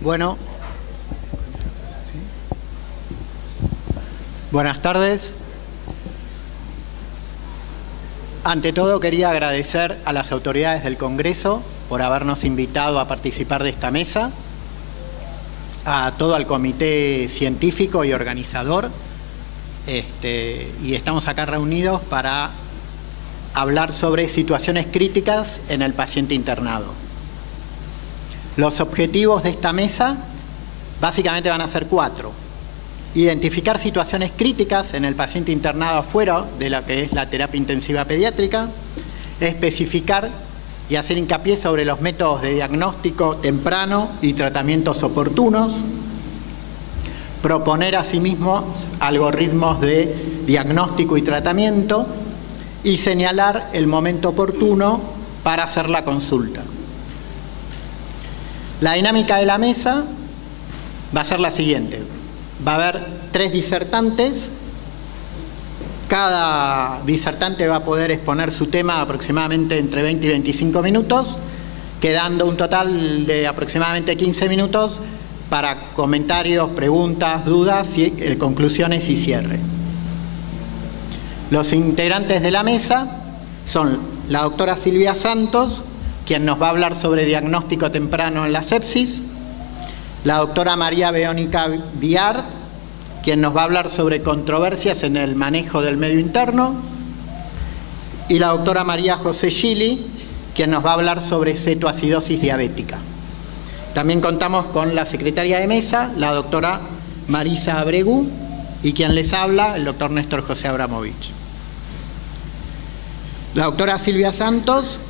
Bueno, buenas tardes. Ante todo quería agradecer a las autoridades del Congreso por habernos invitado a participar de esta mesa, a todo el comité científico y organizador, y estamos acá reunidos para hablar sobre situaciones críticas en el paciente internado. Los objetivos de esta mesa básicamente van a ser 4. Identificar situaciones críticas en el paciente internado afuera de lo que es la terapia intensiva pediátrica, especificar y hacer hincapié sobre los métodos de diagnóstico temprano y tratamientos oportunos, proponer asimismo algoritmos de diagnóstico y tratamiento y señalar el momento oportuno para hacer la consulta. La dinámica de la mesa va a ser la siguiente. Va a haber 3 disertantes. Cada disertante va a poder exponer su tema aproximadamente entre 20 y 25 minutos, quedando un total de aproximadamente 15 minutos para comentarios, preguntas, dudas, conclusiones y cierre. Los integrantes de la mesa son la doctora Silvia Santos, quien nos va a hablar sobre diagnóstico temprano en la sepsis, la doctora María Verónica Villar, quien nos va a hablar sobre controversias en el manejo del medio interno, y la doctora María José Gili, quien nos va a hablar sobre cetoacidosis diabética. También contamos con la secretaria de mesa, la doctora Marisa Abregu, y quien les habla, el doctor Néstor José Abramovich. La doctora Silvia Santos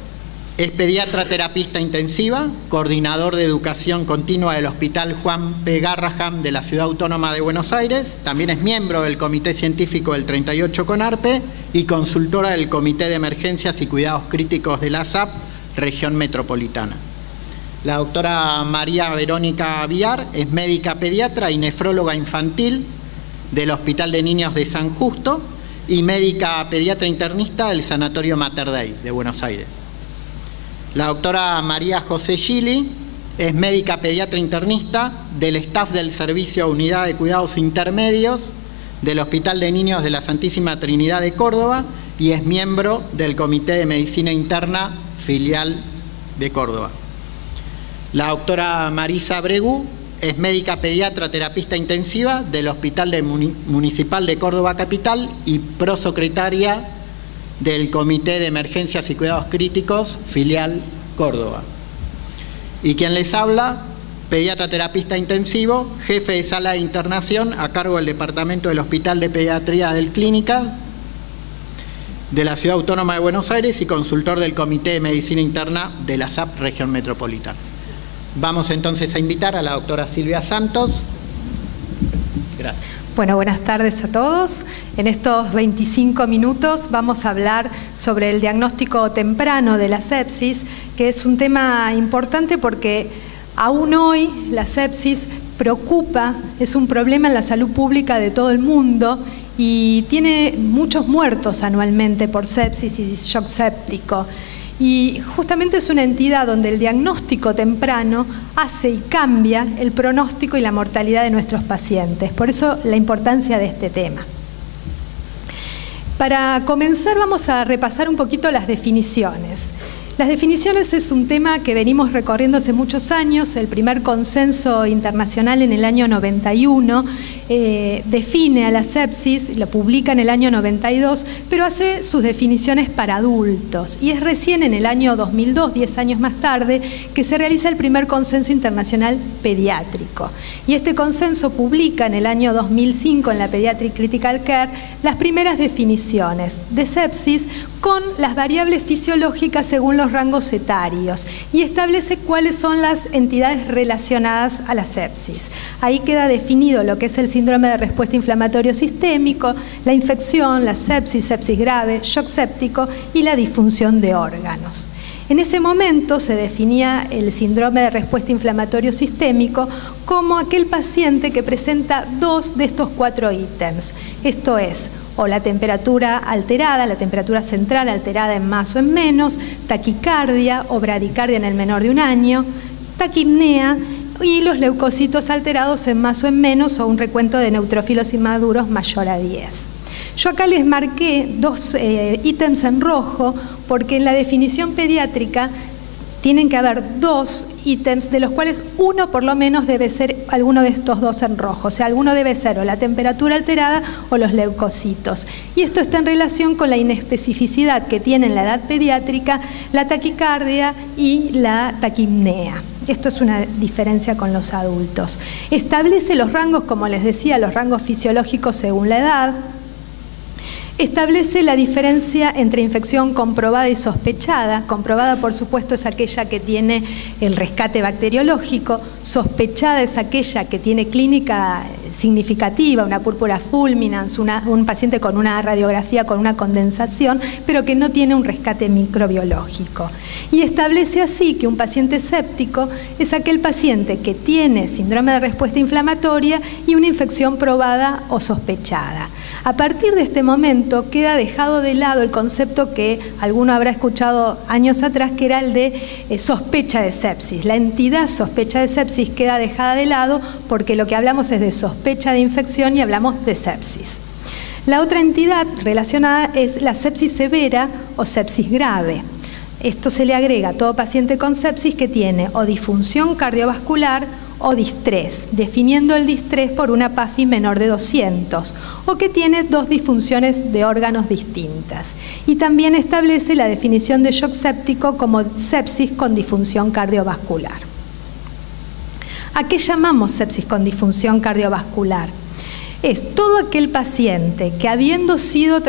es pediatra terapista intensiva, coordinador de educación continua del Hospital Juan P. Garrahan de la Ciudad Autónoma de Buenos Aires. También es miembro del Comité Científico del 38 CONARPE y consultora del Comité de Emergencias y Cuidados Críticos de la ASAP, Región Metropolitana. La doctora María Verónica Villar es médica pediatra y nefróloga infantil del Hospital de Niños de San Justo y médica pediatra internista del Sanatorio Mater Dei de Buenos Aires. La doctora María José Gili es médica pediatra internista del staff del Servicio Unidad de Cuidados Intermedios del Hospital de Niños de la Santísima Trinidad de Córdoba y es miembro del Comité de Medicina Interna Filial de Córdoba. La doctora Marisa Abregu es médica pediatra terapista intensiva del Hospital Municipal de Córdoba Capital y prosecretaria del Comité de Emergencias y Cuidados Críticos, Filial Córdoba. Y quien les habla, pediatra terapista intensivo, jefe de sala de internación a cargo del Departamento del Hospital de Pediatría del Clínica de la Ciudad Autónoma de Buenos Aires y consultor del Comité de Medicina Interna de la ASAP Región Metropolitana. Vamos entonces a invitar a la doctora Silvia Santos. Gracias. Bueno, buenas tardes a todos. En estos 25 minutos vamos a hablar sobre el diagnóstico temprano de la sepsis, que es un tema importante porque aún hoy la sepsis preocupa, es un problema en la salud pública de todo el mundo y tiene muchos muertos anualmente por sepsis y shock séptico. Y justamente es una entidad donde el diagnóstico temprano hace y cambia el pronóstico y la mortalidad de nuestros pacientes. Por eso la importancia de este tema. Para comenzar vamos a repasar un poquito las definiciones. Las definiciones es un tema que venimos recorriendo hace muchos años. El primer consenso internacional en el año 91 define a la sepsis, lo publica en el año 92, pero hace sus definiciones para adultos. Y es recién en el año 2002, 10 años más tarde, que se realiza el primer consenso internacional pediátrico. Y este consenso publica en el año 2005 en la Pediatric Critical Care las primeras definiciones de sepsis con las variables fisiológicas según los rangos etarios y establece cuáles son las entidades relacionadas a la sepsis. Ahí queda definido lo que es el síndrome de respuesta inflamatorio sistémico, la infección, la sepsis, sepsis grave, shock séptico y la disfunción de órganos. En ese momento se definía el síndrome de respuesta inflamatorio sistémico como aquel paciente que presenta 2 de estos 4 ítems. Esto es, o la temperatura alterada, la temperatura central alterada en más o en menos, taquicardia o bradicardia en el menor de 1 año, taquipnea y los leucocitos alterados en más o en menos, o un recuento de neutrófilos inmaduros mayor a 10. Yo acá les marqué dos ítems en rojo porque en la definición pediátrica tienen que haber dos ítems, de los cuales uno por lo menos debe ser alguno de estos dos en rojo. O sea, alguno debe ser o la temperatura alterada o los leucocitos. Y esto está en relación con la inespecificidad que tiene en la edad pediátrica la taquicardia y la taquipnea. Esto es una diferencia con los adultos. Establece los rangos, como les decía, los rangos fisiológicos según la edad. Establece la diferencia entre infección comprobada y sospechada. Comprobada, por supuesto, es aquella que tiene el rescate bacteriológico. Sospechada es aquella que tiene clínica significativa, una púrpura fulminans, un paciente con una radiografía con una condensación, pero que no tiene un rescate microbiológico. Y establece así que un paciente séptico es aquel paciente que tiene síndrome de respuesta inflamatoria y una infección probada o sospechada. A partir de este momento queda dejado de lado el concepto que alguno habrá escuchado años atrás, que era el de sospecha de sepsis. La entidad sospecha de sepsis queda dejada de lado porque lo que hablamos es de sospecha de infección y hablamos de sepsis. La otra entidad relacionada es la sepsis severa o sepsis grave. Esto se le agrega a todo paciente con sepsis que tiene o disfunción cardiovascular o distrés, definiendo el distrés por una PAFI menor de 200, o que tiene dos disfunciones de órganos distintas. Y también establece la definición de shock séptico como sepsis con disfunción cardiovascular. ¿A qué llamamos sepsis con disfunción cardiovascular? Es todo aquel paciente que, habiendo sido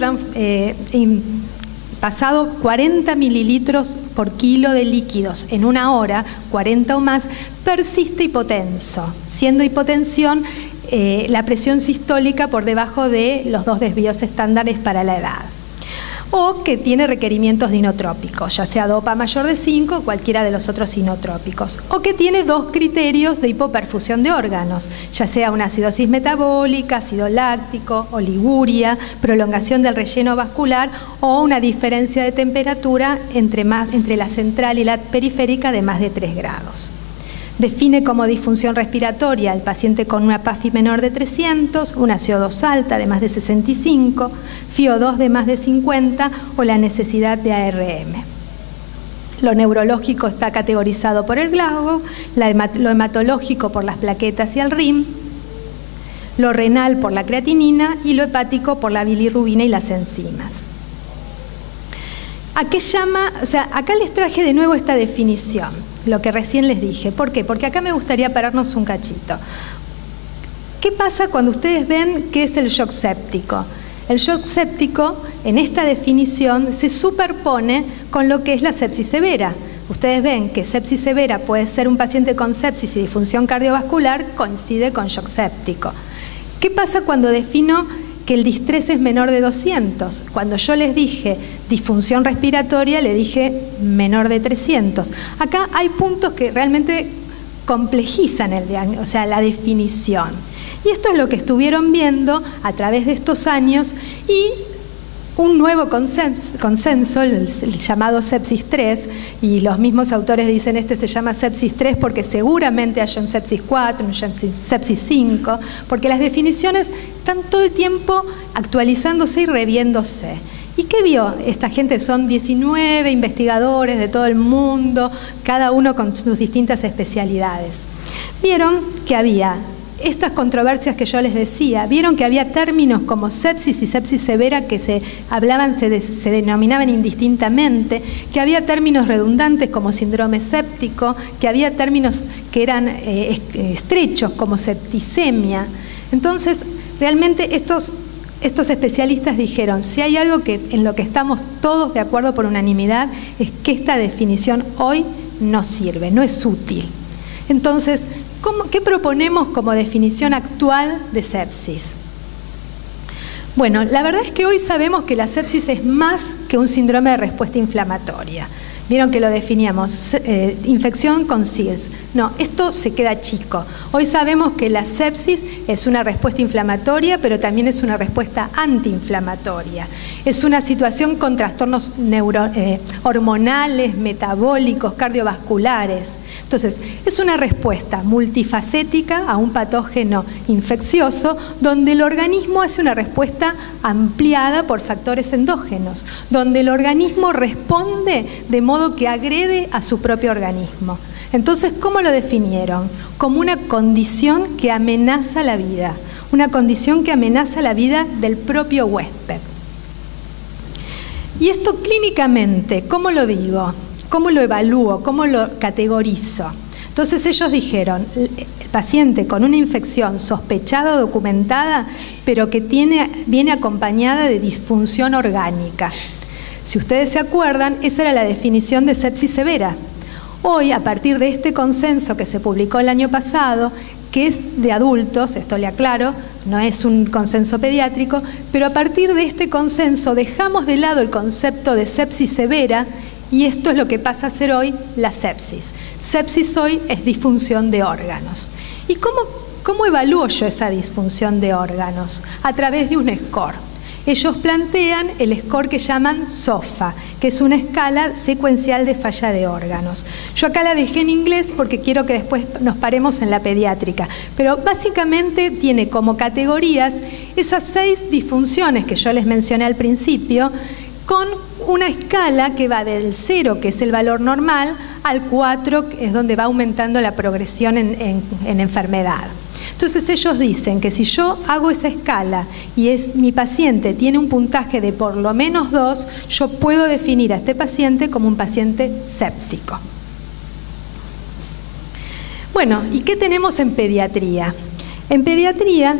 pasado 40 mililitros por kilo de líquidos en una hora, 40 o más, persiste hipotenso, siendo hipotensión la presión sistólica por debajo de los 2 desvíos estándares para la edad. O que tiene requerimientos de inotrópicos, ya sea DOPA mayor de 5 o cualquiera de los otros inotrópicos. O que tiene dos criterios de hipoperfusión de órganos, ya sea una acidosis metabólica, ácido láctico, oliguria, prolongación del relleno vascular o una diferencia de temperatura entre la central y la periférica de más de 3 grados. Define como disfunción respiratoria al paciente con una PAFI menor de 300, una CO2 alta de más de 65, FiO2 de más de 50 o la necesidad de ARM. Lo neurológico está categorizado por el Glasgow, lo hematológico por las plaquetas y el RIM, lo renal por la creatinina y lo hepático por la bilirrubina y las enzimas. ¿A qué llama? O sea, acá les traje de nuevo esta definición, lo que recién les dije. ¿Por qué? Porque acá me gustaría pararnos un cachito. ¿Qué pasa cuando ustedes ven qué es el shock séptico? El shock séptico, en esta definición, se superpone con lo que es la sepsis severa. Ustedes ven que sepsis severa puede ser un paciente con sepsis y disfunción cardiovascular, coincide con shock séptico. ¿Qué pasa cuando defino que el distrés es menor de 200? Cuando yo les dije disfunción respiratoria, le dije menor de 300. Acá hay puntos que realmente complejizan el diagnóstico, o sea, la definición. Y esto es lo que estuvieron viendo a través de estos años y un nuevo consenso, el llamado sepsis 3, y los mismos autores dicen este se llama sepsis 3 porque seguramente haya un sepsis 4, un sepsis 5, porque las definiciones están todo el tiempo actualizándose y reviéndose. ¿Y qué vio esta gente? Son 19 investigadores de todo el mundo, cada uno con sus distintas especialidades. Vieron que había estas controversias que yo les decía, vieron que había términos como sepsis y sepsis severa que se denominaban indistintamente, que había términos redundantes como síndrome séptico, que había términos que eran estrechos como septicemia. Entonces, realmente estos especialistas dijeron, si hay algo en lo que estamos todos de acuerdo por unanimidad, es que esta definición hoy no sirve, no es útil. Entonces, ¿qué proponemos como definición actual de sepsis? Bueno, la verdad es que hoy sabemos que la sepsis es más que un síndrome de respuesta inflamatoria. Vieron que lo definíamos, infección con SILS. No, esto se queda chico. Hoy sabemos que la sepsis es una respuesta inflamatoria, pero también es una respuesta antiinflamatoria. Es una situación con trastornos hormonales, metabólicos, cardiovasculares. Entonces, es una respuesta multifacética a un patógeno infeccioso donde el organismo hace una respuesta ampliada por factores endógenos, donde el organismo responde de modo que agrede a su propio organismo. Entonces, ¿cómo lo definieron? Como una condición que amenaza la vida, una condición que amenaza la vida del propio huésped. Y esto clínicamente, ¿cómo lo digo? ¿Cómo lo evalúo? ¿Cómo lo categorizo? Entonces ellos dijeron, el paciente con una infección sospechada o documentada, pero que viene acompañada de disfunción orgánica. Si ustedes se acuerdan, esa era la definición de sepsis severa. Hoy, a partir de este consenso que se publicó el año pasado, que es de adultos, esto le aclaro, no es un consenso pediátrico, pero a partir de este consenso dejamos de lado el concepto de sepsis severa y esto es lo que pasa a ser hoy la sepsis. Sepsis hoy es disfunción de órganos. ¿Y cómo evalúo yo esa disfunción de órganos? A través de un score. Ellos plantean el score que llaman SOFA, que es una escala secuencial de falla de órganos. Yo acá la dejé en inglés porque quiero que después nos paremos en la pediátrica, pero básicamente tiene como categorías esas 6 disfunciones que yo les mencioné al principio, con una escala que va del 0, que es el valor normal, al 4, que es donde va aumentando la progresión en enfermedad. Entonces ellos dicen que si yo hago esa escala y mi paciente tiene un puntaje de por lo menos 2, yo puedo definir a este paciente como un paciente séptico. Bueno, ¿y qué tenemos en pediatría? En pediatría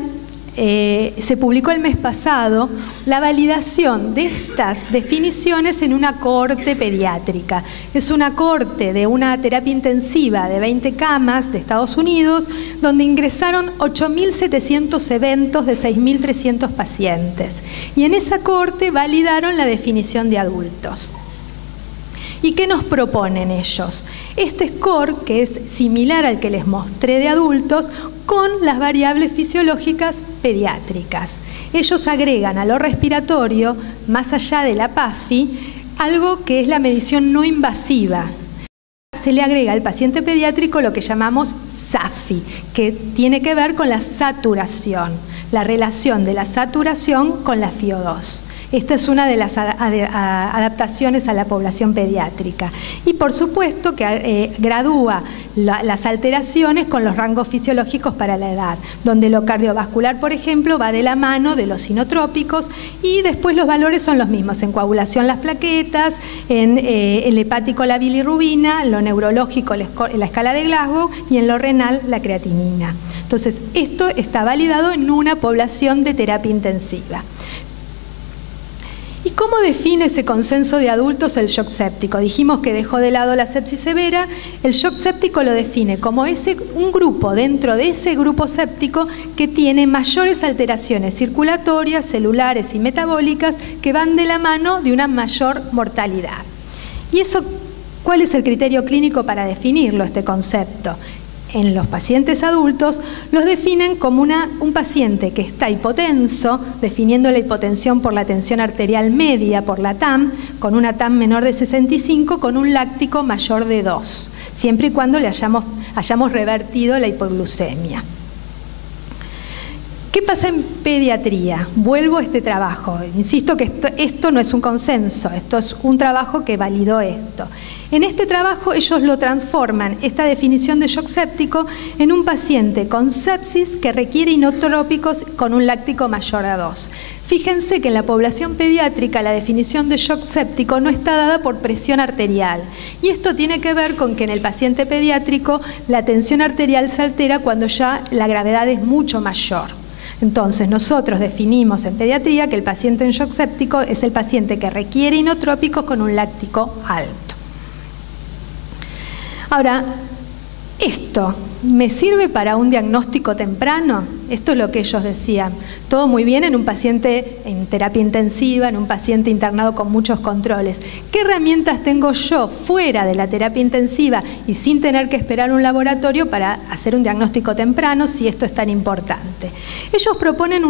se publicó el mes pasado la validación de estas definiciones en una cohorte pediátrica. Es una cohorte de una terapia intensiva de 20 camas de Estados Unidos, donde ingresaron 8.700 eventos de 6.300 pacientes. Y en esa cohorte validaron la definición de adultos. ¿Y qué nos proponen ellos? Este score, que es similar al que les mostré de adultos, con las variables fisiológicas pediátricas. Ellos agregan a lo respiratorio, más allá de la PAFI, algo que es la medición no invasiva. Se le agrega al paciente pediátrico lo que llamamos SAFI, que tiene que ver con la saturación, la relación de la saturación con la FiO2. Esta es una de las adaptaciones a la población pediátrica. Y por supuesto que gradúa las alteraciones con los rangos fisiológicos para la edad, donde lo cardiovascular, por ejemplo, va de la mano de los sinotrópicos y después los valores son los mismos. En coagulación las plaquetas, en el hepático la bilirrubina, en lo neurológico la escala de Glasgow y en lo renal la creatinina. Entonces, esto está validado en una población de terapia intensiva. ¿Y cómo define ese consenso de adultos el shock séptico? Dijimos que dejó de lado la sepsis severa. El shock séptico lo define como un grupo dentro de ese grupo séptico que tiene mayores alteraciones circulatorias, celulares y metabólicas que van de la mano de una mayor mortalidad. ¿Y eso cuál es el criterio clínico para definirlo, este concepto? En los pacientes adultos los definen como un paciente que está hipotenso, definiendo la hipotensión por la tensión arterial media, por la TAM, con una TAM menor de 65, con un láctico mayor de 2, siempre y cuando le hayamos revertido la hipoglucemia. ¿Qué pasa en pediatría? Vuelvo a este trabajo. Insisto que esto no es un consenso, esto es un trabajo que validó esto. En este trabajo ellos lo transforman, esta definición de shock séptico, en un paciente con sepsis que requiere inotrópicos con un láctico mayor a 2. Fíjense que en la población pediátrica la definición de shock séptico no está dada por presión arterial. Y esto tiene que ver con que en el paciente pediátrico la tensión arterial se altera cuando ya la gravedad es mucho mayor. Entonces, nosotros definimos en pediatría que el paciente en shock séptico es el paciente que requiere inotrópicos con un láctico alto. Ahora, ¿esto me sirve para un diagnóstico temprano? Esto es lo que ellos decían. Todo muy bien en un paciente en terapia intensiva, en un paciente internado con muchos controles. ¿Qué herramientas tengo yo fuera de la terapia intensiva y sin tener que esperar un laboratorio para hacer un diagnóstico temprano si esto es tan importante? Ellos proponen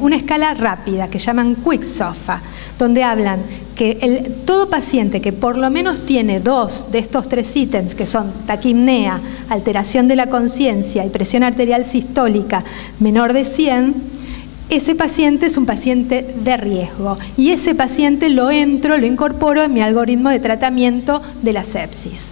una escala rápida que llaman Quick SOFA, donde hablan que todo paciente que por lo menos tiene 2 de estos 3 ítems, que son taquipnea, alteración de la conciencia y presión arterial sistólica menor de 100, ese paciente es un paciente de riesgo y ese paciente lo incorporo en mi algoritmo de tratamiento de la sepsis.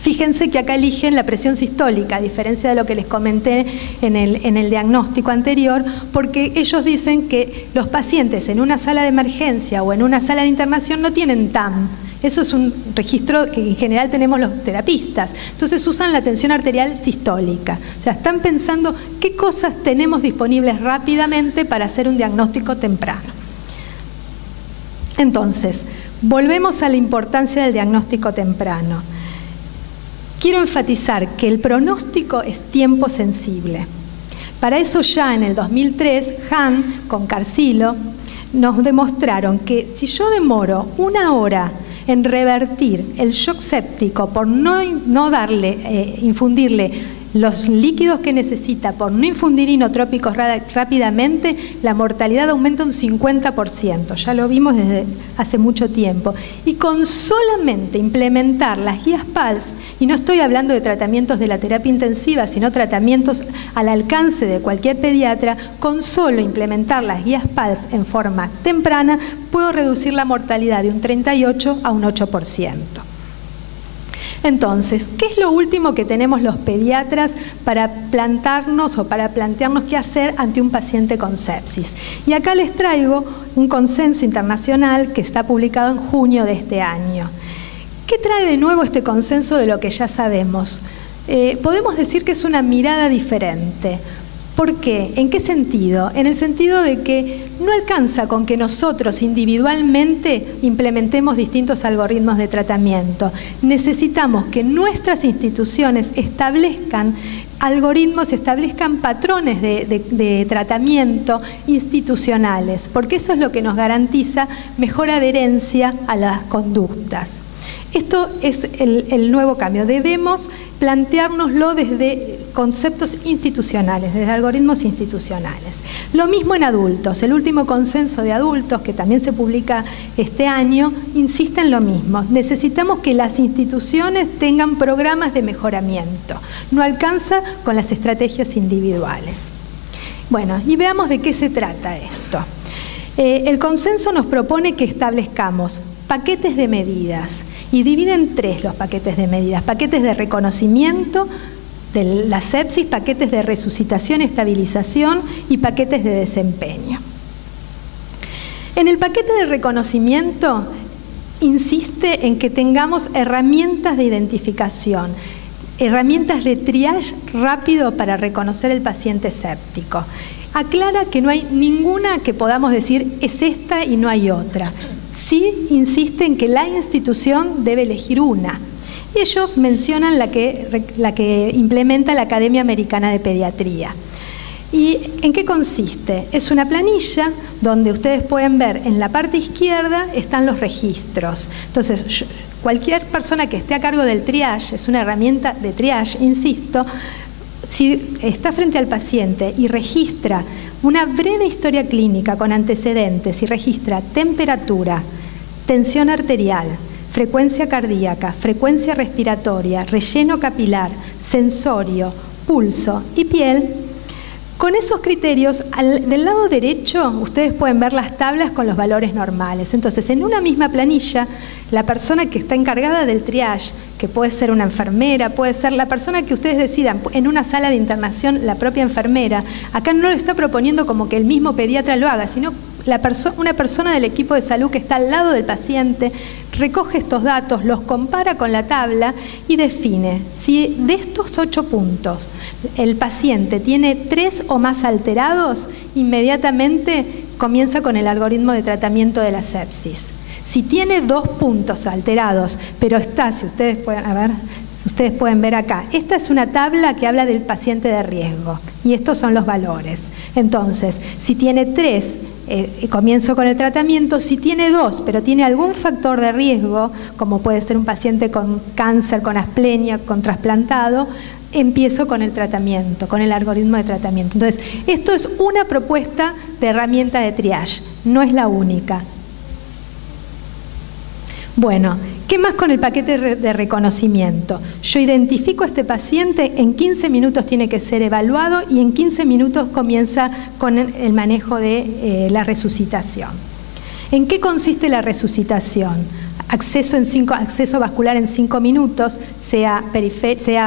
Fíjense que acá eligen la presión sistólica, a diferencia de lo que les comenté en el diagnóstico anterior, porque ellos dicen que los pacientes en una sala de emergencia o en una sala de internación no tienen TAM. Eso es un registro que en general tenemos los terapistas. Entonces usan la tensión arterial sistólica. O sea, están pensando qué cosas tenemos disponibles rápidamente para hacer un diagnóstico temprano. Entonces, volvemos a la importancia del diagnóstico temprano. Quiero enfatizar que el pronóstico es tiempo sensible. Para eso ya en el 2003, Hahn con Carcillo nos demostraron que si yo demoro 1 hora en revertir el shock séptico por no infundirle los líquidos que necesita, por no infundir inotrópicos rápidamente, la mortalidad aumenta un 50%. Ya lo vimos desde hace mucho tiempo. Y con solamente implementar las guías PALS, y no estoy hablando de tratamientos de la terapia intensiva, sino tratamientos al alcance de cualquier pediatra, con solo implementar las guías PALS en forma temprana, puedo reducir la mortalidad de un 38 a un 8%. Entonces, ¿qué es lo último que tenemos los pediatras para plantarnos o para plantearnos qué hacer ante un paciente con sepsis? Y acá les traigo un consenso internacional que está publicado en junio de este año. ¿Qué trae de nuevo este consenso de lo que ya sabemos? Podemos decir que es una mirada diferente. ¿Por qué? ¿En qué sentido? En el sentido de que no alcanza con que nosotros individualmente implementemos distintos algoritmos de tratamiento. Necesitamos que nuestras instituciones establezcan algoritmos, establezcan patrones de tratamiento institucionales, porque eso es lo que nos garantiza mejor adherencia a las conductas. Esto es el nuevo cambio. Debemos planteárnoslo desde conceptos institucionales, desde algoritmos institucionales. Lo mismo en adultos. El último consenso de adultos, que también se publica este año, insiste en lo mismo. Necesitamos que las instituciones tengan programas de mejoramiento. No alcanza con las estrategias individuales. Bueno, y veamos de qué se trata esto. El consenso nos propone que establezcamos paquetes de medidas. Y divide en 3 los paquetes de medidas: paquetes de reconocimiento de la sepsis, paquetes de resucitación y estabilización y paquetes de desempeño. En el paquete de reconocimiento insiste en que tengamos herramientas de identificación, herramientas de triage rápido para reconocer el paciente séptico. Aclara que no hay ninguna que podamos decir es esta y no hay otra. Sí insiste en que la institución debe elegir una. Ellos mencionan la que implementa la Academia Americana de Pediatría. ¿Y en qué consiste? Es una planilla donde ustedes pueden ver en la parte izquierda están los registros. Entonces, cualquier persona que esté a cargo del triage, es una herramienta de triage, insisto, si está frente al paciente y registra una breve historia clínica con antecedentes y registra temperatura, tensión arterial, frecuencia cardíaca, frecuencia respiratoria, relleno capilar, sensorio, pulso y piel, con esos criterios, del lado derecho ustedes pueden ver las tablas con los valores normales. Entonces, en una misma planilla, la persona que está encargada del triage, que puede ser una enfermera, puede ser la persona que ustedes decidan, en una sala de internación, la propia enfermera, acá no lo está proponiendo como que el mismo pediatra lo haga, sino una persona del equipo de salud que está al lado del paciente, recoge estos datos, los compara con la tabla y define si de estos 8 puntos el paciente tiene 3 o más alterados, inmediatamente comienza con el algoritmo de tratamiento de la sepsis. Si tiene 2 puntos alterados, pero está, si ustedes pueden ver acá, esta es una tabla que habla del paciente de riesgo y estos son los valores. Entonces, si tiene 3, comienzo con el tratamiento. Si tiene 2, pero tiene algún factor de riesgo, como puede ser un paciente con cáncer, con asplenia, con trasplantado, empiezo con el tratamiento, con el algoritmo de tratamiento. Entonces, esto es una propuesta de herramienta de triage, no es la única. Bueno, ¿qué más con el paquete de reconocimiento? Yo identifico a este paciente, en 15 minutos tiene que ser evaluado y en 15 minutos comienza con el manejo de la resucitación. ¿En qué consiste la resucitación? Acceso vascular en 5 minutos, sea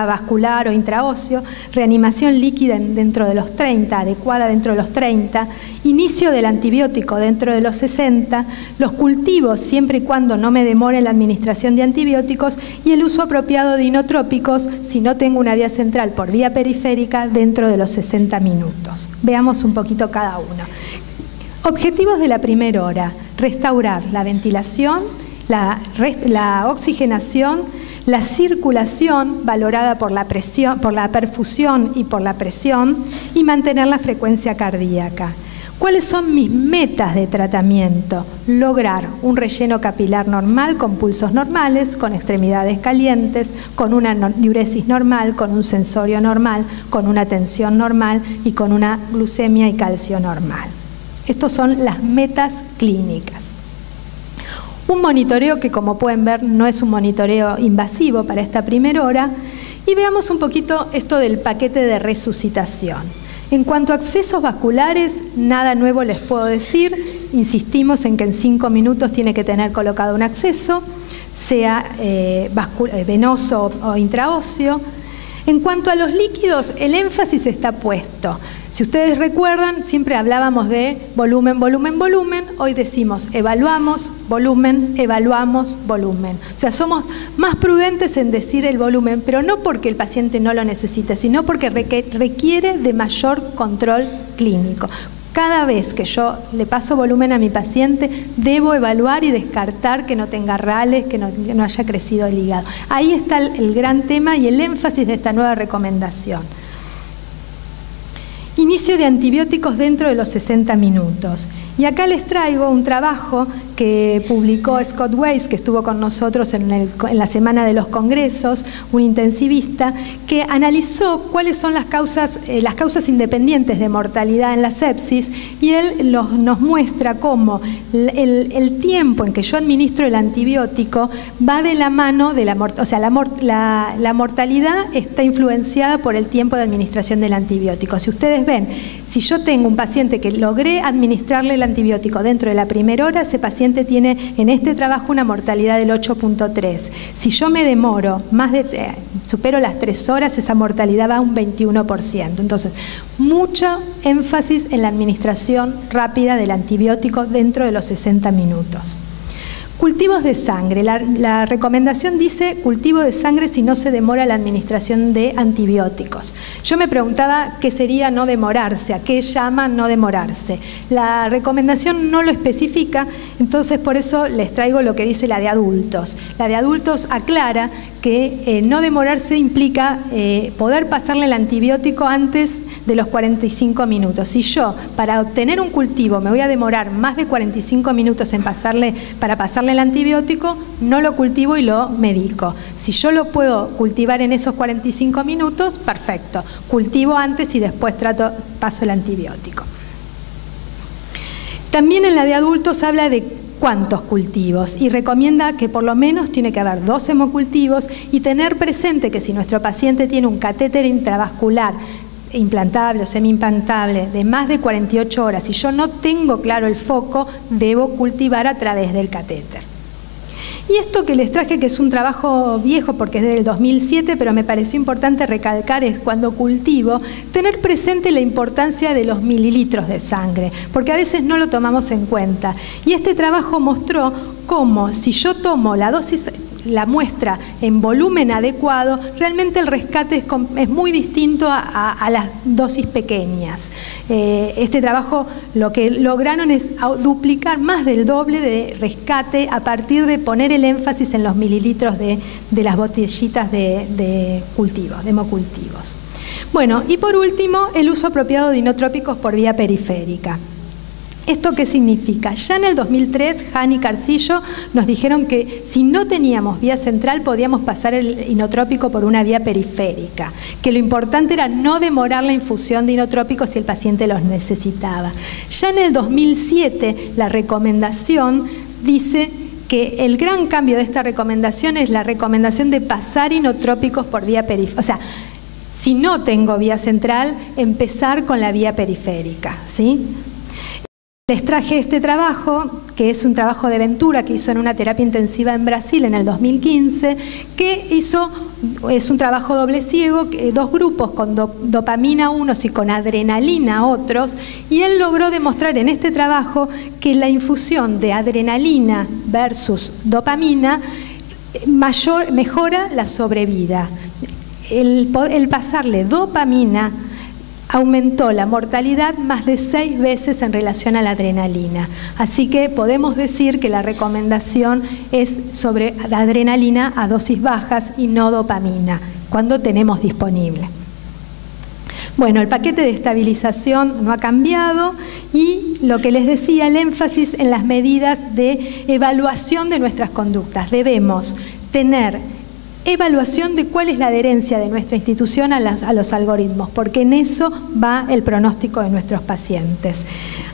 vascular o intraóseo, reanimación líquida dentro de los 30, adecuada dentro de los 30, inicio del antibiótico dentro de los 60, los cultivos siempre y cuando no me demore la administración de antibióticos y el uso apropiado de inotrópicos si no tengo una vía central por vía periférica dentro de los 60 minutos. Veamos un poquito cada uno. Objetivos de la primera hora: restaurar la ventilación, la oxigenación, la circulación valorada por la presión, por la perfusión y por la presión, y mantener la frecuencia cardíaca. ¿Cuáles son mis metas de tratamiento? Lograr un relleno capilar normal con pulsos normales, con extremidades calientes, con una diuresis normal, con un sensorio normal, con una tensión normal y con una glucemia y calcio normal. Estas son las metas clínicas. Un monitoreo que, como pueden ver, no es un monitoreo invasivo para esta primera hora. Y veamos un poquito esto del paquete de resucitación. En cuanto a accesos vasculares, nada nuevo les puedo decir. Insistimos en que en 5 minutos tiene que tener colocado un acceso, sea venoso o intraóseo. En cuanto a los líquidos, el énfasis está puesto. Si ustedes recuerdan, siempre hablábamos de volumen, volumen, volumen. Hoy decimos evaluamos, volumen, evaluamos, volumen. O sea, somos más prudentes en decir el volumen, pero no porque el paciente no lo necesite, sino porque requiere de mayor control clínico. Cada vez que yo le paso volumen a mi paciente, debo evaluar y descartar que no tenga rales, que no haya crecido el hígado. Ahí está el gran tema y el énfasis de esta nueva recomendación. Inicio de antibióticos dentro de los 60 minutos. Y acá les traigo un trabajo que publicó Scott Weiss, que estuvo con nosotros en la semana de los congresos, un intensivista, que analizó cuáles son las causas independientes de mortalidad en la sepsis, y él nos muestra cómo el tiempo en que yo administro el antibiótico va de la mano de la mortalidad está influenciada por el tiempo de administración del antibiótico. Si ustedes ven, si yo tengo un paciente que logré administrarle el antibiótico dentro de la primera hora, ese paciente tiene en este trabajo una mortalidad del 8.3. Si yo me demoro supero las 3 horas, esa mortalidad va a un 21%. Entonces, mucho énfasis en la administración rápida del antibiótico dentro de los 60 minutos. Cultivos de sangre. La recomendación dice cultivo de sangre si no se demora la administración de antibióticos. Yo me preguntaba qué sería no demorarse, a qué llama no demorarse. La recomendación no lo especifica, entonces por eso les traigo lo que dice la de adultos. La de adultos aclara que no demorarse implica poder pasarle el antibiótico antes de los 45 minutos. Si yo, para obtener un cultivo, me voy a demorar más de 45 minutos para pasarle el antibiótico, no lo cultivo y lo medico. Si yo lo puedo cultivar en esos 45 minutos, perfecto. Cultivo antes y después paso el antibiótico. También en la de adultos habla de cuántos cultivos y recomienda que por lo menos tiene que haber 2 hemocultivos y tener presente que si nuestro paciente tiene un catéter intravascular implantable o semi-implantable de más de 48 horas, si yo no tengo claro el foco, debo cultivar a través del catéter. Y esto que les traje, que es un trabajo viejo porque es del 2007, pero me pareció importante recalcar, es cuando cultivo, tener presente la importancia de los mililitros de sangre, porque a veces no lo tomamos en cuenta. Y este trabajo mostró cómo si yo tomo la muestra en volumen adecuado, realmente el rescate es muy distinto a las dosis pequeñas. Este trabajo lo que lograron es duplicar más del doble de rescate a partir de poner el énfasis en los mililitros de las botellitas de cultivos, de hemocultivos. Bueno, y por último, el uso apropiado de inotrópicos por vía periférica. ¿Esto qué significa? Ya en el 2003, Han y Carcillo nos dijeron que si no teníamos vía central podíamos pasar el inotrópico por una vía periférica, que lo importante era no demorar la infusión de inotrópicos si el paciente los necesitaba. Ya en el 2007, la recomendación dice que el gran cambio de esta recomendación es la recomendación de pasar inotrópicos por vía periférica. O sea, si no tengo vía central, empezar con la vía periférica, ¿sí? Les traje este trabajo, que es un trabajo de Ventura que hizo en una terapia intensiva en Brasil en el 2015, que es un trabajo doble ciego, dos grupos con dopamina unos y con adrenalina otros, y él logró demostrar en este trabajo que la infusión de adrenalina versus dopamina mejora la sobrevida. El pasarle dopamina aumentó la mortalidad más de 6 veces en relación a la adrenalina. Así que podemos decir que la recomendación es sobre la adrenalina a dosis bajas y no dopamina, cuando tenemos disponible. Bueno, el paquete de estabilización no ha cambiado y lo que les decía, el énfasis en las medidas de evaluación de nuestras conductas. Debemos tener evaluación de cuál es la adherencia de nuestra institución a los algoritmos, porque en eso va el pronóstico de nuestros pacientes.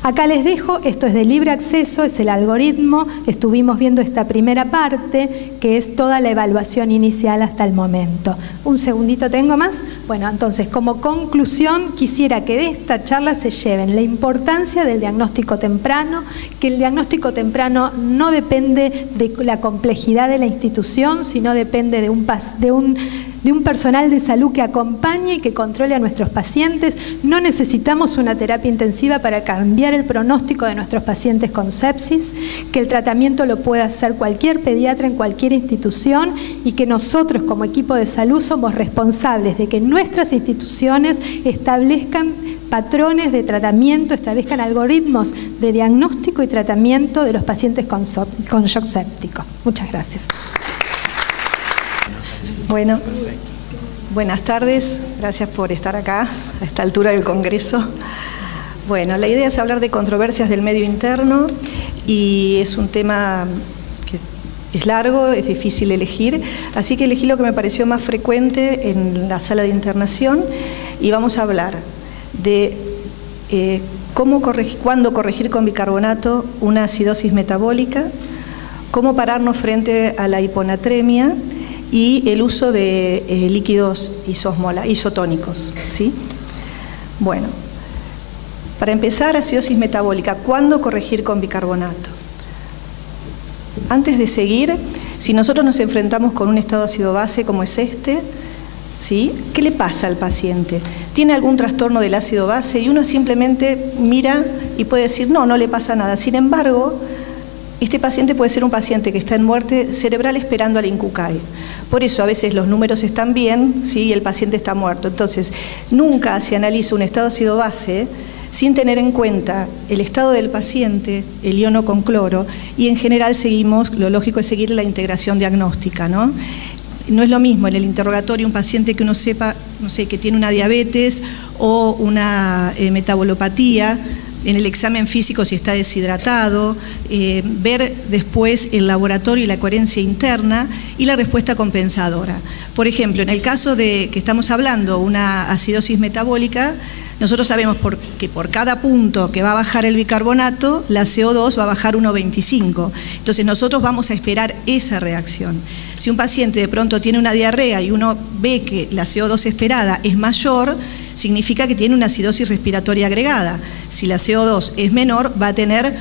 Acá les dejo, esto es de libre acceso, es el algoritmo, estuvimos viendo esta primera parte, que es toda la evaluación inicial hasta el momento. Un segundito, ¿tengo más? Bueno, entonces, como conclusión, quisiera que de esta charla se lleven la importancia del diagnóstico temprano, que el diagnóstico temprano no depende de la complejidad de la institución, sino depende de un personal de salud que acompañe y que controle a nuestros pacientes. No necesitamos una terapia intensiva para cambiar el pronóstico de nuestros pacientes con sepsis, que el tratamiento lo puede hacer cualquier pediatra en cualquier institución y que nosotros como equipo de salud somos responsables de que nuestras instituciones establezcan patrones de tratamiento, establezcan algoritmos de diagnóstico y tratamiento de los pacientes con shock séptico. Muchas gracias. Bueno, buenas tardes, gracias por estar acá a esta altura del Congreso. Bueno, la idea es hablar de controversias del medio interno y es un tema que es largo, es difícil elegir, así que elegí lo que me pareció más frecuente en la sala de internación y vamos a hablar de cuándo corregir con bicarbonato una acidosis metabólica, cómo pararnos frente a la hiponatremia y el uso de líquidos isotónicos, ¿sí? Bueno, para empezar, acidosis metabólica, ¿cuándo corregir con bicarbonato? Antes de seguir, si nosotros nos enfrentamos con un estado ácido base como es este, ¿sí? ¿Qué le pasa al paciente? ¿Tiene algún trastorno del ácido base? Y uno simplemente mira y puede decir, no, no le pasa nada. Sin embargo, este paciente puede ser un paciente que está en muerte cerebral esperando al INCUCAI. Por eso a veces los números están bien, ¿sí? Y el paciente está muerto. Entonces, nunca se analiza un estado ácido base sin tener en cuenta el estado del paciente, el iono con cloro, y en general seguimos, lo lógico es seguir la integración diagnóstica, ¿no? No es lo mismo en el interrogatorio un paciente que uno sepa, no sé, que tiene una diabetes o una metabolopatía, en el examen físico si está deshidratado, ver después el laboratorio y la coherencia interna y la respuesta compensadora. Por ejemplo, en el caso de que estamos hablando, una acidosis metabólica, nosotros sabemos que por cada punto que va a bajar el bicarbonato, la CO2 va a bajar 1,25. Entonces nosotros vamos a esperar esa reacción. Si un paciente de pronto tiene una diarrea y uno ve que la CO2 esperada es mayor, significa que tiene una acidosis respiratoria agregada. Si la CO2 es menor, va a tener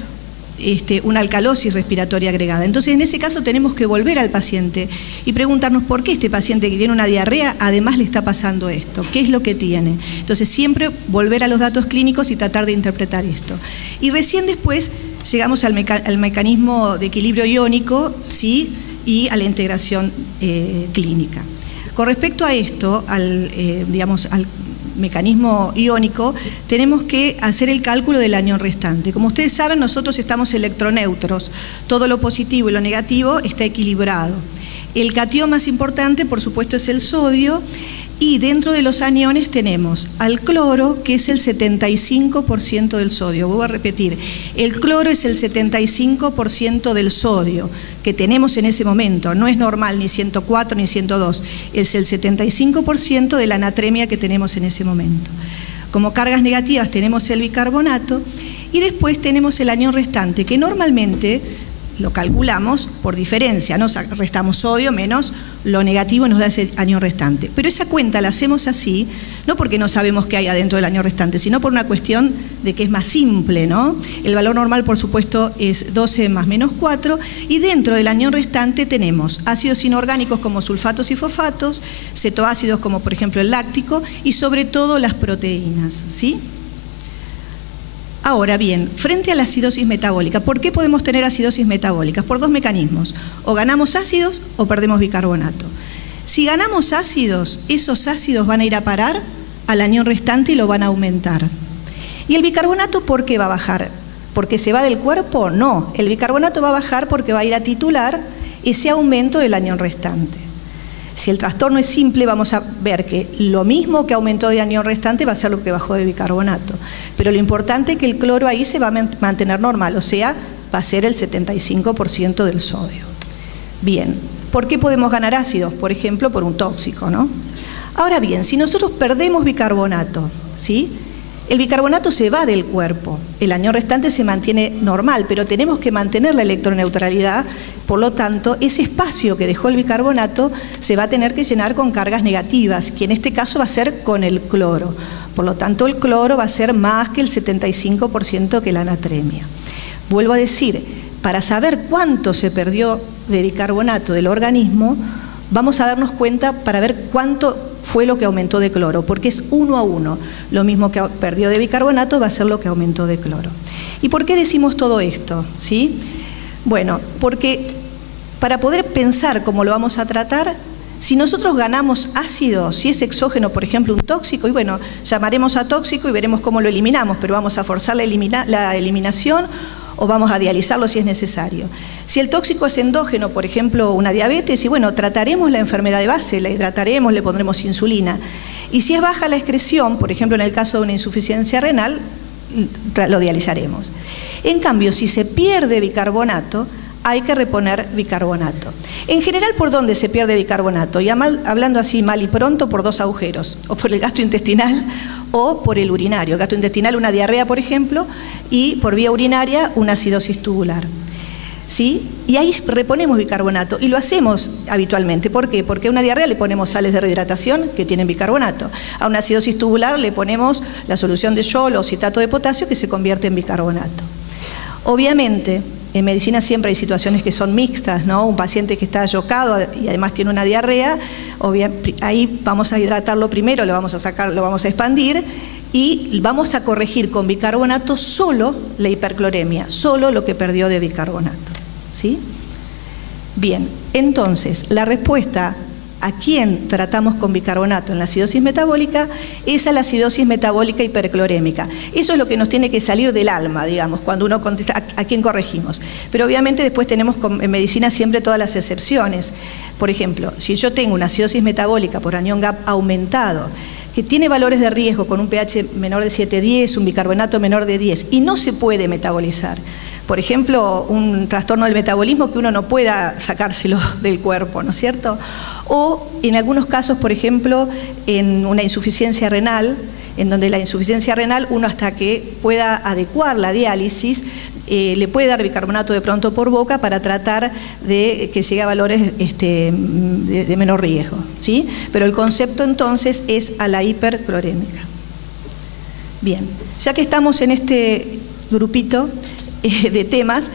una alcalosis respiratoria agregada. Entonces, en ese caso tenemos que volver al paciente y preguntarnos por qué este paciente que tiene una diarrea además le está pasando esto, qué es lo que tiene. Entonces, siempre volver a los datos clínicos y tratar de interpretar esto. Y recién después llegamos al mecanismo de equilibrio iónico, ¿sí? Y a la integración clínica. Con respecto a esto, al mecanismo iónico, tenemos que hacer el cálculo del anión restante. Como ustedes saben, nosotros estamos electroneutros. Todo lo positivo y lo negativo está equilibrado. El catión más importante, por supuesto, es el sodio, y dentro de los aniones tenemos al cloro, que es el 75% del sodio. Vuelvo a repetir, el cloro es el 75% del sodio que tenemos en ese momento. No es normal ni 104 ni 102, es el 75% de la natremia que tenemos en ese momento. Como cargas negativas tenemos el bicarbonato y después tenemos el anión restante, que normalmente lo calculamos por diferencia, ¿no? Restamos sodio menos lo negativo y nos da ese anión restante. Pero esa cuenta la hacemos así, no porque no sabemos qué hay adentro del anión restante, sino por una cuestión de que es más simple, ¿no? El valor normal, por supuesto, es 12 más menos 4, y dentro del anión restante tenemos ácidos inorgánicos como sulfatos y fosfatos, cetoácidos como por ejemplo el láctico, y sobre todo las proteínas, ¿sí? Ahora bien, frente a la acidosis metabólica, ¿por qué podemos tener acidosis metabólicas? Por dos mecanismos: o ganamos ácidos o perdemos bicarbonato. Si ganamos ácidos, esos ácidos van a ir a parar al anión restante y lo van a aumentar. ¿Y el bicarbonato por qué va a bajar? ¿Porque se va del cuerpo? No, el bicarbonato va a bajar porque va a ir a titular ese aumento del anión restante. Si el trastorno es simple, vamos a ver que lo mismo que aumentó de anión restante va a ser lo que bajó de bicarbonato. Pero lo importante es que el cloro ahí se va a mantener normal, o sea, va a ser el 75% del sodio. Bien, ¿por qué podemos ganar ácidos? Por ejemplo, por un tóxico, ¿no? Ahora bien, si nosotros perdemos bicarbonato, ¿sí? El bicarbonato se va del cuerpo, el anión restante se mantiene normal, pero tenemos que mantener la electroneutralidad. Por lo tanto, ese espacio que dejó el bicarbonato se va a tener que llenar con cargas negativas, que en este caso va a ser con el cloro. Por lo tanto, el cloro va a ser más que el 75% que la natremia. Vuelvo a decir, para saber cuánto se perdió de bicarbonato del organismo, vamos a darnos cuenta para ver cuánto fue lo que aumentó de cloro, porque es 1 a 1. Lo mismo que perdió de bicarbonato va a ser lo que aumentó de cloro. ¿Y por qué decimos todo esto? ¿Sí? Bueno, porque para poder pensar cómo lo vamos a tratar, si nosotros ganamos ácido, si es exógeno, por ejemplo, un tóxico, y bueno, llamaremos a tóxico y veremos cómo lo eliminamos, pero vamos a forzar la eliminación o vamos a dializarlo si es necesario. Si el tóxico es endógeno, por ejemplo, una diabetes, y bueno, trataremos la enfermedad de base, la hidrataremos, le pondremos insulina. Y si es baja la excreción, por ejemplo, en el caso de una insuficiencia renal, lo dializaremos. En cambio, si se pierde bicarbonato, hay que reponer bicarbonato. En general, ¿por dónde se pierde bicarbonato? Y hablando así mal y pronto, por dos agujeros, o por el gastrointestinal o por el urinario. El gastrointestinal, una diarrea, por ejemplo, y por vía urinaria, una acidosis tubular. ¿Sí? Y ahí reponemos bicarbonato, y lo hacemos habitualmente. ¿Por qué? Porque a una diarrea le ponemos sales de rehidratación que tienen bicarbonato. A una acidosis tubular le ponemos la solución de YOL o citato de potasio que se convierte en bicarbonato. Obviamente, en medicina siempre hay situaciones que son mixtas, ¿no? Un paciente que está yocado y además tiene una diarrea, ahí vamos a hidratarlo primero, lo vamos a sacar, lo vamos a expandir y vamos a corregir con bicarbonato solo la hipercloremia, solo lo que perdió de bicarbonato, ¿sí? Bien, entonces la respuesta a quién tratamos con bicarbonato en la acidosis metabólica es a la acidosis metabólica hiperclorémica. Eso es lo que nos tiene que salir del alma, digamos, cuando uno contesta a quién corregimos. Pero obviamente después tenemos en medicina siempre todas las excepciones. Por ejemplo, si yo tengo una acidosis metabólica por anión GAP aumentado, que tiene valores de riesgo con un pH menor de 7,10, un bicarbonato menor de 10, y no se puede metabolizar. Por ejemplo, un trastorno del metabolismo que uno no pueda sacárselo del cuerpo, ¿no es cierto? O en algunos casos, por ejemplo, en una insuficiencia renal, en donde la insuficiencia renal uno hasta que pueda adecuar la diálisis, le puede dar bicarbonato de pronto por boca para tratar de que llegue a valores de menor riesgo, ¿sí? Pero el concepto entonces es a la hiperclorémica. Bien, ya que estamos en este grupito de temas,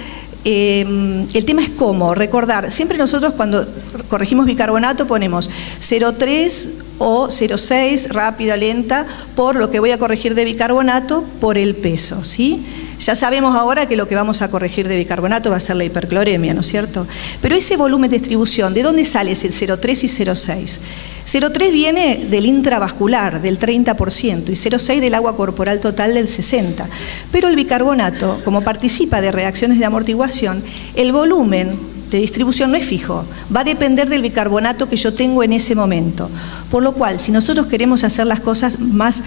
el tema es cómo recordar. Siempre nosotros cuando corregimos bicarbonato ponemos 0,3 o 0,6, rápida, lenta, por lo que voy a corregir de bicarbonato por el peso, ¿sí? Ya sabemos ahora que lo que vamos a corregir de bicarbonato va a ser la hipercloremia, ¿no es cierto? Pero ese volumen de distribución, ¿de dónde sale ese 0,3 y 0,6? 0,3 viene del intravascular, del 30%, y 0,6 del agua corporal total del 60%. Pero el bicarbonato, como participa de reacciones de amortiguación, el volumen de distribución no es fijo, va a depender del bicarbonato que yo tengo en ese momento. Por lo cual, si nosotros queremos hacer las cosas más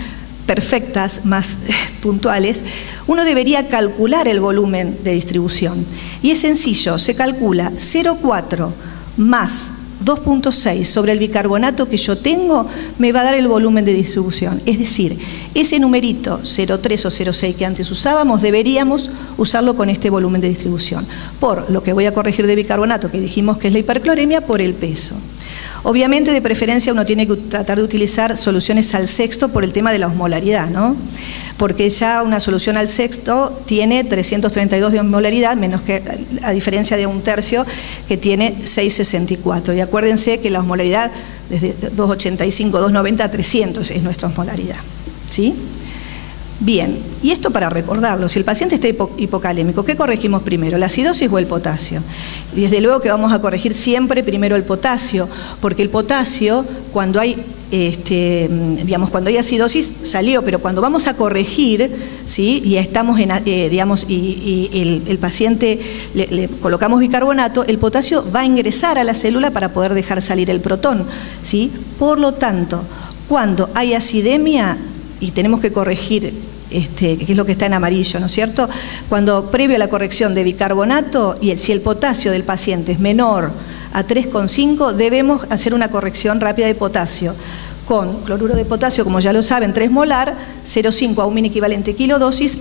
perfectas, más puntuales, uno debería calcular el volumen de distribución. Y es sencillo, se calcula 0,4 más 2.6 sobre el bicarbonato que yo tengo, me va a dar el volumen de distribución. Es decir, ese numerito 0,3 o 0,6 que antes usábamos, deberíamos usarlo con este volumen de distribución. Por lo que voy a corregir de bicarbonato, que dijimos que es la hipercloremia, por el peso. Obviamente, de preferencia, uno tiene que tratar de utilizar soluciones al sexto por el tema de la osmolaridad, ¿no? Porque ya una solución al sexto tiene 332 de osmolaridad, menos que, a diferencia de un tercio que tiene 664. Y acuérdense que la osmolaridad desde 285, 290 a 300 es nuestra osmolaridad, ¿sí? Bien, y esto para recordarlo, si el paciente está hipocalémico, ¿qué corregimos primero, la acidosis o el potasio? Y desde luego que vamos a corregir siempre primero el potasio, porque el potasio, cuando hay, cuando hay acidosis, salió, pero cuando vamos a corregir, ¿sí? Y estamos en, el paciente le colocamos bicarbonato, el potasio va a ingresar a la célula para poder dejar salir el protón, ¿sí? Por lo tanto, cuando hay acidemia, y tenemos que corregir, que es lo que está en amarillo, ¿no es cierto? Cuando previo a la corrección de bicarbonato, y si el potasio del paciente es menor a 3,5, debemos hacer una corrección rápida de potasio con cloruro de potasio, como ya lo saben, 3 molar, 0,5 a un mini equivalente kilodosis,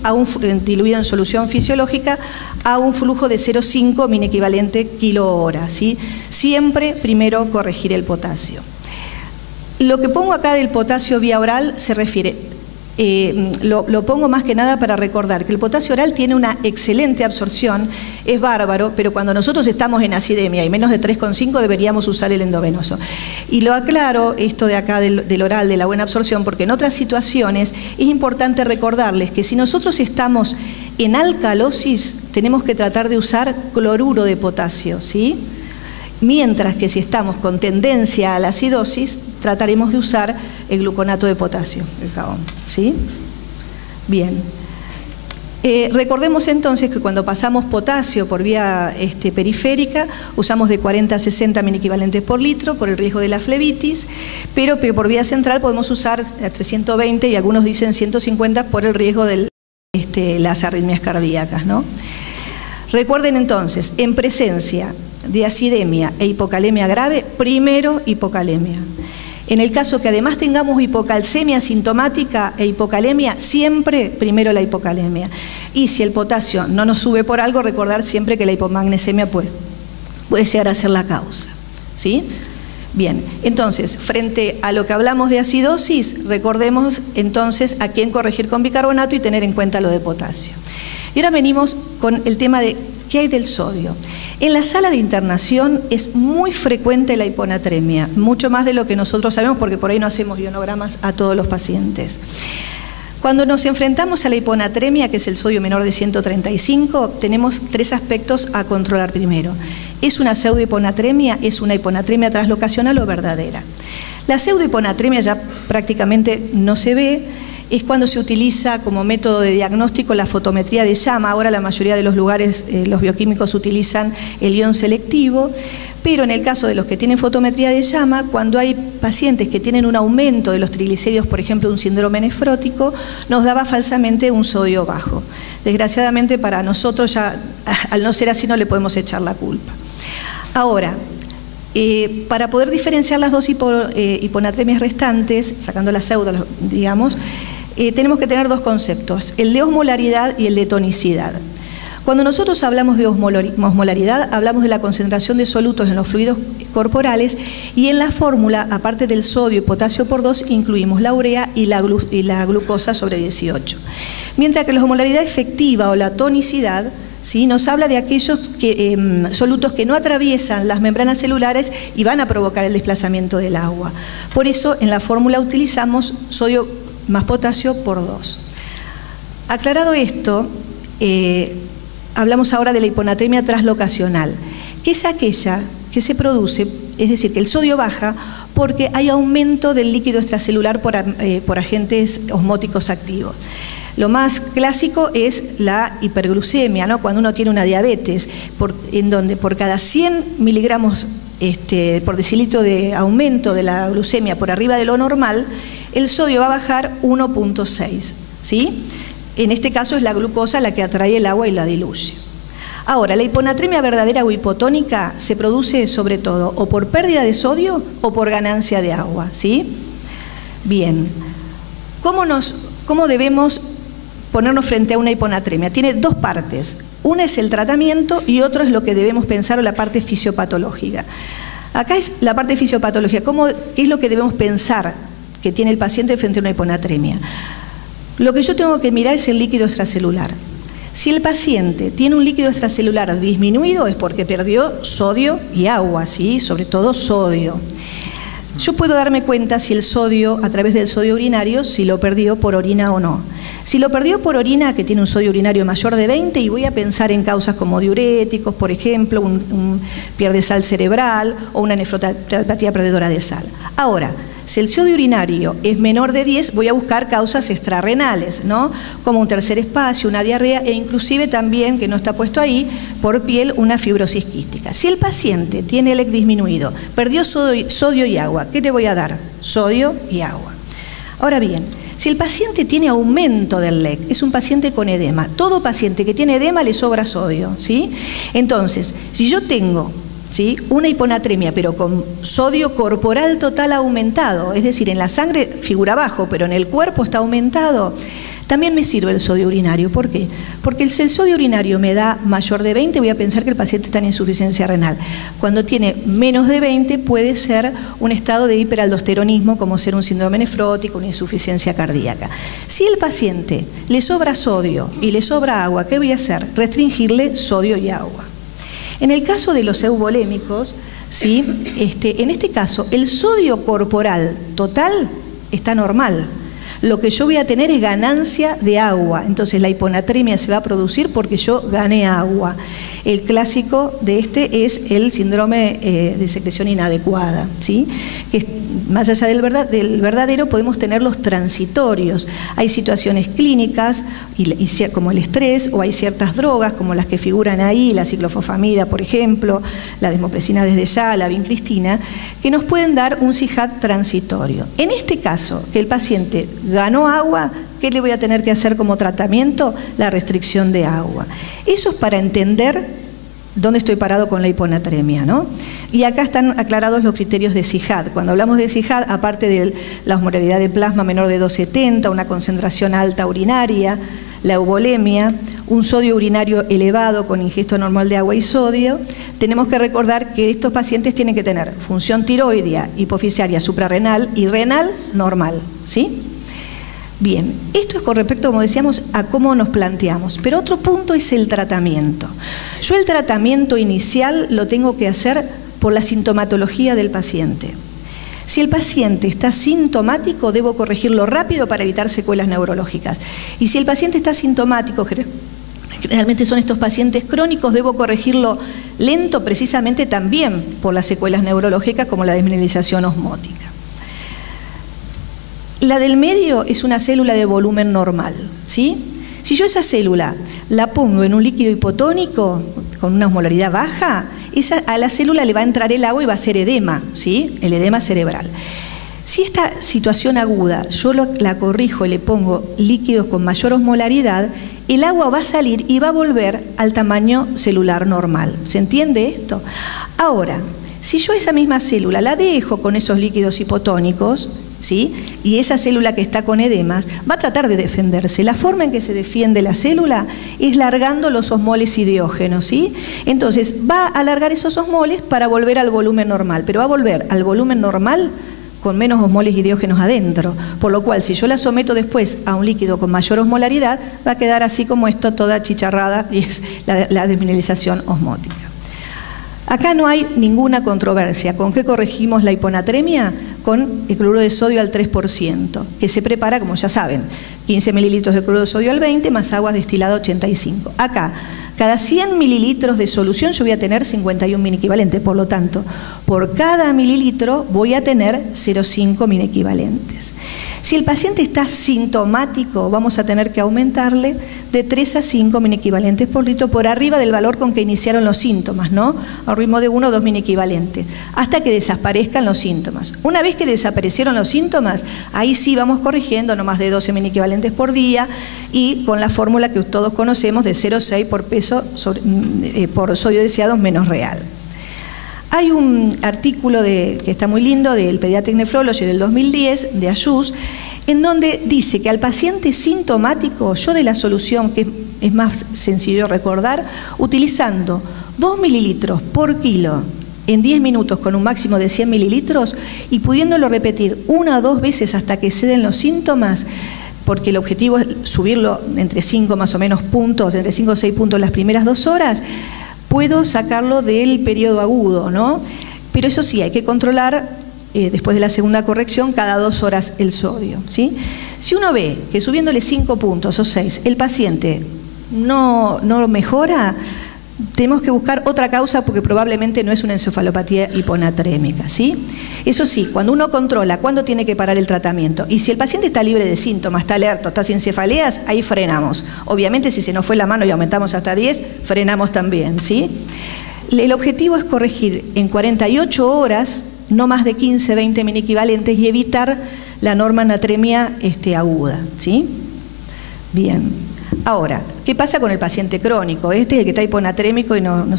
diluido en solución fisiológica, a un flujo de 0,5 mini equivalente kilohora, ¿sí? Siempre primero corregir el potasio. Lo que pongo acá del potasio vía oral se refiere, lo pongo más que nada para recordar que el potasio oral tiene una excelente absorción, es bárbaro, pero cuando nosotros estamos en acidemia y menos de 3,5 deberíamos usar el endovenoso. Y lo aclaro, esto de acá del oral, de la buena absorción, porque en otras situaciones es importante recordarles que si nosotros estamos en alcalosis, tenemos que tratar de usar cloruro de potasio, ¿sí? Mientras que si estamos con tendencia a la acidosis, trataremos de usar el gluconato de potasio, el jabón, ¿sí? Bien. Recordemos entonces que cuando pasamos potasio por vía periférica, usamos de 40 a 60 mini-equivalentes por litro por el riesgo de la flebitis, pero por vía central podemos usar 320 y algunos dicen 150 por el riesgo de las arritmias cardíacas, ¿no? Recuerden entonces, en presencia de acidemia e hipocalemia grave, primero hipocalemia. En el caso que además tengamos hipocalcemia sintomática e hipocalemia, siempre primero la hipocalemia. Y si el potasio no nos sube por algo, recordar siempre que la hipomagnesemia puede llegar a ser la causa, ¿sí? Bien, entonces, frente a lo que hablamos de acidosis, recordemos entonces a quién corregir con bicarbonato y tener en cuenta lo de potasio. Y ahora venimos con el tema de ¿qué hay del sodio? En la sala de internación es muy frecuente la hiponatremia, mucho más de lo que nosotros sabemos porque por ahí no hacemos ionogramas a todos los pacientes. Cuando nos enfrentamos a la hiponatremia, que es el sodio menor de 135, tenemos 3 aspectos a controlar primero. ¿Es una pseudohiponatremia? ¿Es una hiponatremia translocacional o verdadera? La pseudohiponatremia ya prácticamente no se ve. Es cuando se utiliza como método de diagnóstico la fotometría de llama. Ahora la mayoría de los lugares, los bioquímicos utilizan el ion selectivo, pero en el caso de los que tienen fotometría de llama, cuando hay pacientes que tienen un aumento de los triglicéridos, por ejemplo un síndrome nefrótico, nos daba falsamente un sodio bajo. Desgraciadamente para nosotros ya, al no ser así, no le podemos echar la culpa. Ahora, para poder diferenciar las dos hiponatremias restantes, sacando la pseudo, digamos, tenemos que tener 2 conceptos, el de osmolaridad y el de tonicidad. Cuando nosotros hablamos de osmolaridad, hablamos de la concentración de solutos en los fluidos corporales y en la fórmula, aparte del sodio y potasio por 2, incluimos la urea y la glucosa sobre 18. Mientras que la osmolaridad efectiva o la tonicidad, ¿sí?, nos habla de aquellos solutos que no atraviesan las membranas celulares y van a provocar el desplazamiento del agua. Por eso en la fórmula utilizamos sodio más potasio por 2. Aclarado esto, hablamos ahora de la hiponatremia translocacional, que es aquella que se produce, es decir, que el sodio baja porque hay aumento del líquido extracelular por agentes osmóticos activos. Lo más clásico es la hiperglucemia, ¿no? Cuando uno tiene una diabetes, en donde por cada 100 miligramos por decilitro de aumento de la glucemia por arriba de lo normal, el sodio va a bajar 1,6, ¿sí? En este caso es la glucosa la que atrae el agua y la diluye. Ahora, la hiponatremia verdadera o hipotónica se produce sobre todo o por pérdida de sodio o por ganancia de agua, ¿sí? Bien, ¿cómo debemos ponernos frente a una hiponatremia? Tiene dos partes. Una es el tratamiento y otro es lo que debemos pensar o la parte fisiopatológica. Acá es la parte fisiopatológica. ¿Qué es lo que debemos pensar que tiene el paciente frente a una hiponatremia? Lo que yo tengo que mirar es el líquido extracelular. Si el paciente tiene un líquido extracelular disminuido es porque perdió sodio y agua, ¿sí? Sobre todo sodio. Yo puedo darme cuenta si el sodio, a través del sodio urinario, si lo perdió por orina o no. Si lo perdió por orina, que tiene un sodio urinario mayor de 20, y voy a pensar en causas como diuréticos, por ejemplo, un pierde sal cerebral o una nefropatía perdedora de sal. Ahora, si el sodio urinario es menor de 10, voy a buscar causas extrarrenales, ¿no? Como un tercer espacio, una diarrea e inclusive también, que no está puesto ahí, por piel, una fibrosis quística. Si el paciente tiene el EC disminuido, perdió sodio y agua, ¿qué le voy a dar? Sodio y agua. Ahora bien, si el paciente tiene aumento del LEC, es un paciente con edema. Todo paciente que tiene edema le sobra sodio, ¿sí? Entonces, si yo tengo, ¿sí?, una hiponatremia, pero con sodio corporal total aumentado, es decir, en la sangre figura bajo, pero en el cuerpo está aumentado, también me sirve el sodio urinario. ¿Por qué? Porque si el sodio urinario me da mayor de 20, voy a pensar que el paciente está en insuficiencia renal. Cuando tiene menos de 20, puede ser un estado de hiperaldosteronismo, como ser un síndrome nefrótico, una insuficiencia cardíaca. Si el paciente le sobra sodio y le sobra agua, ¿qué voy a hacer? Restringirle sodio y agua. En el caso de los euvolémicos, ¿sí?, en este caso, el sodio corporal total está normal. Lo que yo voy a tener es ganancia de agua. Entonces la hiponatremia se va a producir porque yo gané agua. El clásico de este es el síndrome de secreción inadecuada, ¿sí?, que más allá del verdadero podemos tener los transitorios. Hay situaciones clínicas como el estrés, o hay ciertas drogas como las que figuran ahí, la ciclofosfamida, por ejemplo, la desmopresina desde ya, la vincristina, que nos pueden dar un CIJAD transitorio. En este caso, que el paciente ganó agua, ¿qué le voy a tener que hacer como tratamiento? La restricción de agua. Eso es para entender dónde estoy parado con la hiponatremia, ¿no? Y acá están aclarados los criterios de CIJAD. Cuando hablamos de CIJAD, aparte de la osmolaridad de plasma menor de 270, una concentración alta urinaria, la euvolemia, un sodio urinario elevado con ingesto normal de agua y sodio, tenemos que recordar que estos pacientes tienen que tener función tiroidea, hipofisiaria, suprarrenal y renal normal, ¿sí? Bien, esto es con respecto, como decíamos, a cómo nos planteamos. Pero otro punto es el tratamiento. Yo el tratamiento inicial lo tengo que hacer por la sintomatología del paciente. Si el paciente está sintomático, debo corregirlo rápido para evitar secuelas neurológicas. Y si el paciente está sintomático, generalmente son estos pacientes crónicos, debo corregirlo lento precisamente también por las secuelas neurológicas como la desmineralización osmótica. La del medio es una célula de volumen normal, ¿sí? Si yo esa célula la pongo en un líquido hipotónico con una osmolaridad baja, a la célula le va a entrar el agua y va a ser edema, ¿sí?, el edema cerebral. Si esta situación aguda yo la corrijo y le pongo líquidos con mayor osmolaridad, el agua va a salir y va a volver al tamaño celular normal. ¿Se entiende esto? Ahora, si yo esa misma célula la dejo con esos líquidos hipotónicos, ¿sí?, y esa célula que está con edemas va a tratar de defenderse. La forma en que se defiende la célula es largando los osmoles y diógenos, ¿sí? Entonces va a alargar esos osmoles para volver al volumen normal, pero va a volver al volumen normal con menos osmoles y diógenos adentro, por lo cual si yo la someto después a un líquido con mayor osmolaridad, va a quedar así como esto, toda chicharrada, y es la desmineralización osmótica. Acá no hay ninguna controversia. ¿Con qué corregimos la hiponatremia? Con el cloruro de sodio al 3%, que se prepara, como ya saben, 15 mililitros de cloruro de sodio al 20 más agua destilada 85. Acá, cada 100 mililitros de solución yo voy a tener 51 minequivalentes, por lo tanto, por cada mililitro voy a tener 0,5 minequivalentes. Si el paciente está sintomático, vamos a tener que aumentarle de 3 a 5 miliequivalentes por litro por arriba del valor con que iniciaron los síntomas, ¿no? A ritmo de 1 o 2 miliequivalentes, hasta que desaparezcan los síntomas. Una vez que desaparecieron los síntomas, ahí sí vamos corrigiendo no más de 12 miliequivalentes por día y con la fórmula que todos conocemos de 0,6 por peso por sodio deseado menos real. Hay un artículo que está muy lindo del Pediatric Nephrology del 2010, de Ayus, en donde dice que al paciente sintomático, yo de la solución, que es más sencillo recordar, utilizando 2 mililitros por kilo en 10 minutos con un máximo de 100 mililitros y pudiéndolo repetir 1 o 2 veces hasta que ceden los síntomas, porque el objetivo es subirlo entre 5 más o menos puntos, entre 5 o 6 puntos las primeras 2 horas, puedo sacarlo del periodo agudo, ¿no? Pero eso sí, hay que controlar después de la segunda corrección cada 2 horas el sodio, ¿sí? Si uno ve que subiéndole 5 puntos o 6 el paciente no mejora, tenemos que buscar otra causa porque probablemente no es una encefalopatía hiponatrémica, ¿sí? Eso sí, cuando uno controla cuándo tiene que parar el tratamiento y si el paciente está libre de síntomas, está alerta, está sin cefaleas, ahí frenamos. Obviamente si se nos fue la mano y aumentamos hasta 10, frenamos también, ¿sí? El objetivo es corregir en 48 horas no más de 15, 20 miliequivalentes y evitar la normonatremia aguda, ¿sí? Bien. Ahora, ¿qué pasa con el paciente crónico? Este es el que está hiponatrémico y nos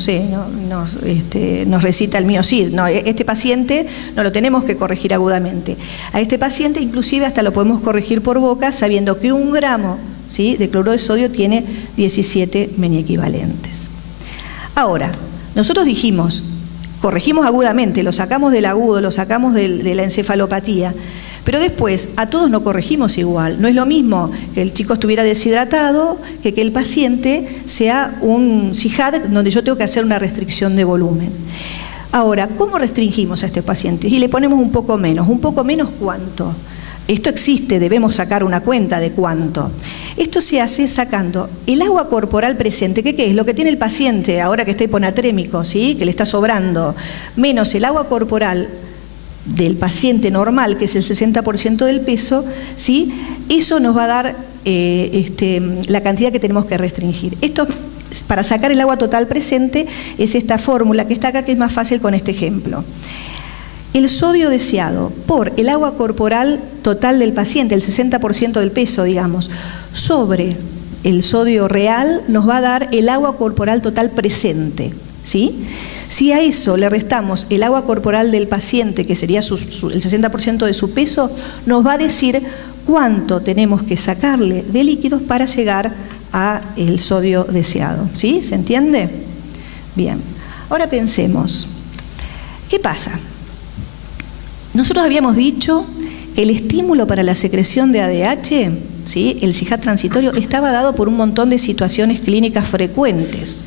recita el miocid. No, este paciente no lo tenemos que corregir agudamente. A este paciente inclusive hasta lo podemos corregir por boca sabiendo que 1 gramo, ¿sí?, de cloruro de sodio tiene 17 miliequivalentes. Ahora, nosotros dijimos, corregimos agudamente, lo sacamos del agudo, lo sacamos de la encefalopatía. Pero después, a todos no corregimos igual. No es lo mismo que el chico estuviera deshidratado que el paciente sea un CIHAD donde yo tengo que hacer una restricción de volumen. Ahora, ¿cómo restringimos a estos pacientes? Y le ponemos un poco menos. ¿Un poco menos cuánto? Esto existe, debemos sacar una cuenta de cuánto. Esto se hace sacando el agua corporal presente, que ¿qué es? Lo que tiene el paciente ahora que está hiponatrémico, ¿sí?, que le está sobrando, menos el agua corporal del paciente normal, que es el 60% del peso, ¿sí? Eso nos va a dar la cantidad que tenemos que restringir. Esto, para sacar el agua total presente, es esta fórmula que está acá, que es más fácil con este ejemplo. El sodio deseado por el agua corporal total del paciente, el 60% del peso, digamos, sobre el sodio real, nos va a dar el agua corporal total presente, ¿sí? Si a eso le restamos el agua corporal del paciente, que sería el 60% de su peso, nos va a decir cuánto tenemos que sacarle de líquidos para llegar al sodio deseado. ¿Sí? ¿Se entiende? Bien. Ahora pensemos, ¿qué pasa? Nosotros habíamos dicho que el estímulo para la secreción de ADH, ¿sí?, el CIHAD transitorio, estaba dado por un montón de situaciones clínicas frecuentes.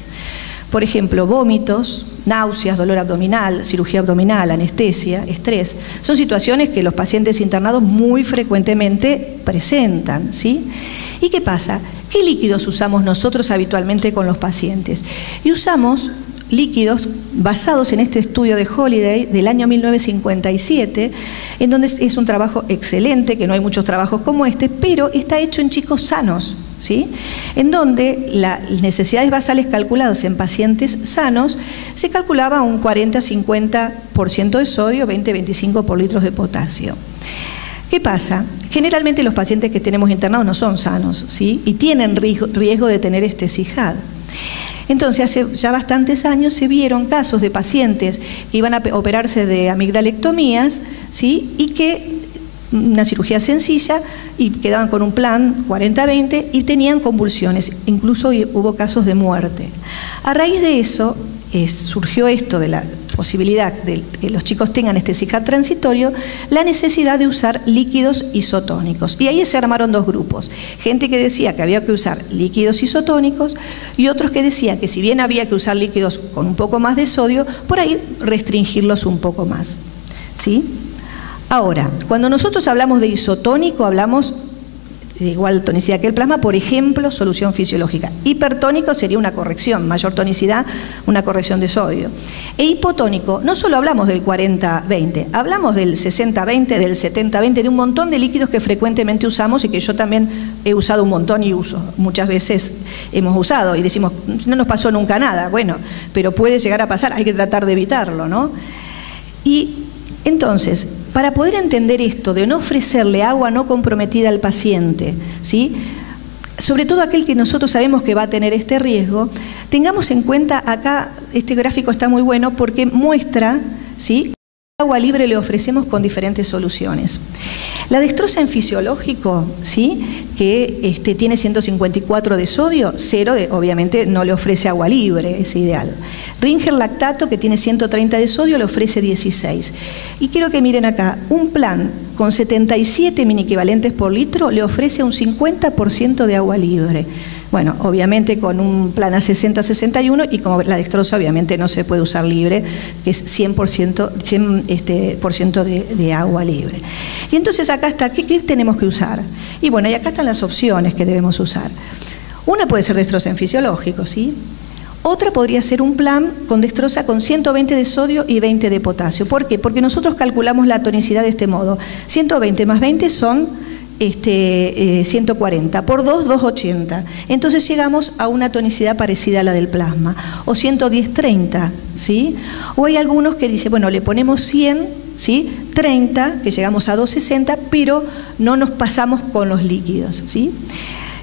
Por ejemplo, vómitos, náuseas, dolor abdominal, cirugía abdominal, anestesia, estrés. Son situaciones que los pacientes internados muy frecuentemente presentan, ¿sí? ¿Y qué pasa? ¿Qué líquidos usamos nosotros habitualmente con los pacientes? Y usamos líquidos basados en este estudio de Holiday del año 1957, en donde es un trabajo excelente, que no hay muchos trabajos como este, pero está hecho en chicos sanos, ¿sí?, en donde las necesidades basales calculadas en pacientes sanos se calculaba un 40-50% de sodio, 20-25 por litros de potasio. ¿Qué pasa? Generalmente los pacientes que tenemos internados no son sanos, ¿sí?, y tienen riesgo de tener este CIHAD. Entonces, hace ya bastantes años se vieron casos de pacientes que iban a operarse de amigdalectomías, ¿sí?, y que una cirugía sencilla y quedaban con un plan 40-20 y tenían convulsiones, incluso hubo casos de muerte. A raíz de eso surgió esto de la posibilidad de que los chicos tengan este CIHAD transitorio, la necesidad de usar líquidos isotónicos. Y ahí se armaron dos grupos, gente que decía que había que usar líquidos isotónicos y otros que decían que si bien había que usar líquidos con un poco más de sodio, por ahí restringirlos un poco más, ¿sí? Ahora, cuando nosotros hablamos de isotónico, hablamos igual tonicidad que el plasma, por ejemplo, solución fisiológica. Hipertónico sería una corrección, mayor tonicidad, una corrección de sodio. E hipotónico, no solo hablamos del 40-20, hablamos del 60-20, del 70-20, de un montón de líquidos que frecuentemente usamos y que yo también he usado un montón y uso. Muchas veces hemos usado y decimos, no nos pasó nunca nada. Bueno, pero puede llegar a pasar, hay que tratar de evitarlo, ¿no? Y entonces, para poder entender esto de no ofrecerle agua no comprometida al paciente, ¿sí?, sobre todo aquel que nosotros sabemos que va a tener este riesgo, tengamos en cuenta, acá este gráfico está muy bueno porque muestra, ¿sí?, agua libre le ofrecemos con diferentes soluciones. La dextrosa en fisiológico, ¿sí?, que tiene 154 de sodio, 0 obviamente no le ofrece agua libre, es ideal. Ringer lactato, que tiene 130 de sodio, le ofrece 16. Y quiero que miren acá, un plan con 77 mini-equivalentes por litro le ofrece un 50% de agua libre. Bueno, obviamente con un plan a 60-61 y como la dextrosa obviamente no se puede usar libre, que es 100% de agua libre. Y entonces acá está, ¿qué tenemos que usar? Y bueno, y acá están las opciones que debemos usar. Una puede ser dextrosa en fisiológico, ¿sí? Otra podría ser un plan con dextrosa con 120 de sodio y 20 de potasio. ¿Por qué? Porque nosotros calculamos la tonicidad de este modo. 120 más 20 son 140, por 2, 280. Entonces llegamos a una tonicidad parecida a la del plasma. O 110-30, ¿sí? O hay algunos que dicen, bueno, le ponemos 100, ¿sí?, 30, que llegamos a 260, pero no nos pasamos con los líquidos, ¿sí?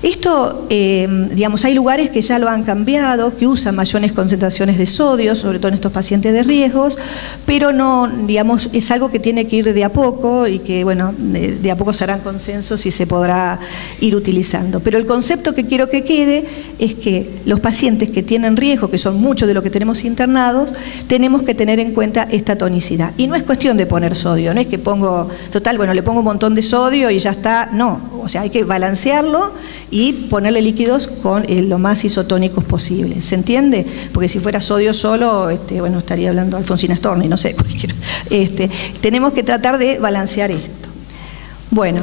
Esto, digamos, hay lugares que ya lo han cambiado, que usan mayores concentraciones de sodio, sobre todo en estos pacientes de riesgos, pero no, digamos, es algo que tiene que ir de a poco y que, bueno, de a poco se harán consensos y se podrá ir utilizando. Pero el concepto que quiero que quede es que los pacientes que tienen riesgo, que son muchos de los que tenemos internados, tenemos que tener en cuenta esta tonicidad. Y no es cuestión de poner sodio, no es que pongo, total, bueno, le pongo un montón de sodio y ya está, no, o sea, hay que balancearlo y ponerle líquidos con lo más isotónicos posible. ¿Se entiende? Porque si fuera sodio solo, bueno, estaría hablando Alfonsina Storni, no sé, cualquiera. Tenemos que tratar de balancear esto. Bueno,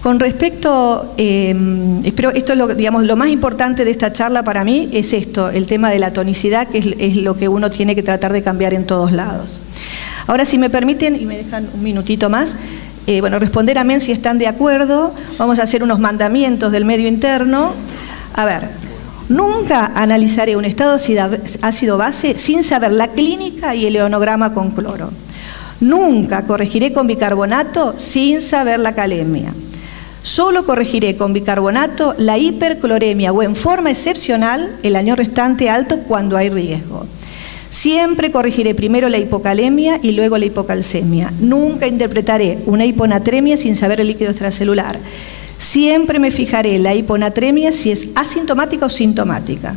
con respecto, espero, esto es lo, digamos, lo más importante de esta charla para mí es esto, el tema de la tonicidad, que es lo que uno tiene que tratar de cambiar en todos lados. Ahora, si me permiten, y me dejan un minutito más, bueno, responder amén si están de acuerdo. Vamos a hacer unos mandamientos del medio interno. A ver, nunca analizaré un estado ácido-base sin saber la clínica y el ionograma con cloro. Nunca corregiré con bicarbonato sin saber la calemia. Solo corregiré con bicarbonato la hipercloremia o en forma excepcional el año restante alto cuando hay riesgo. Siempre corregiré primero la hipocalemia y luego la hipocalcemia. Nunca interpretaré una hiponatremia sin saber el líquido extracelular. Siempre me fijaré en la hiponatremia si es asintomática o sintomática.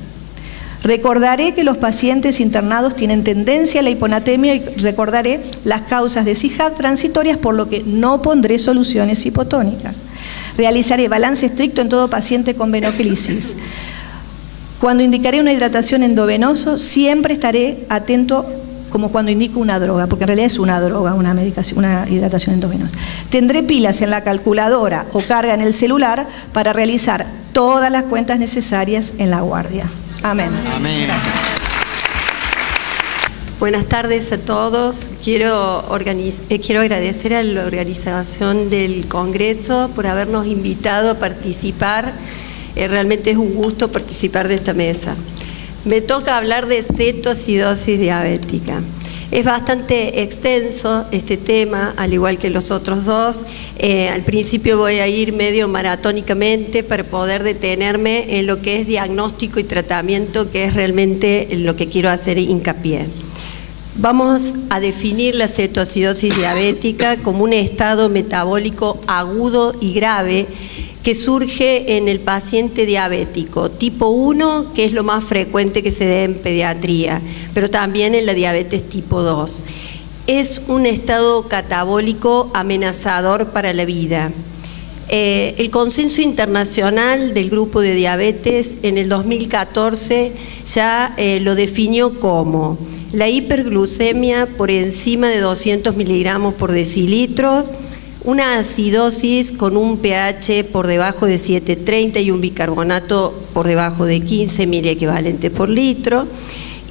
Recordaré que los pacientes internados tienen tendencia a la hiponatremia y recordaré las causas de CIJAD transitorias, por lo que no pondré soluciones hipotónicas. Realizaré balance estricto en todo paciente con venoclisis. Cuando indicaré una hidratación endovenosa, siempre estaré atento como cuando indico una droga, porque en realidad es una droga, una medicación, una hidratación endovenosa. Tendré pilas en la calculadora o carga en el celular para realizar todas las cuentas necesarias en la guardia. Amén. Amén. Buenas tardes a todos. Quiero agradecer a la organización del Congreso por habernos invitado a participar. Realmente es un gusto participar de esta mesa. Me toca hablar de cetoacidosis diabética. Es bastante extenso este tema, al igual que los otros dos. Al principio voy a ir medio maratónicamente para poder detenerme en lo que es diagnóstico y tratamiento, que es realmente lo que quiero hacer hincapié. Vamos a definir la cetoacidosis diabética como un estado metabólico agudo y grave que surge en el paciente diabético tipo 1, que es lo más frecuente que se da en pediatría, pero también en la diabetes tipo 2. Es un estado catabólico amenazador para la vida. El consenso internacional del grupo de diabetes en el 2014 ya lo definió como la hiperglucemia por encima de 200 miligramos por decilitros, una acidosis con un pH por debajo de 7,30 y un bicarbonato por debajo de 15 miliequivalentes por litro,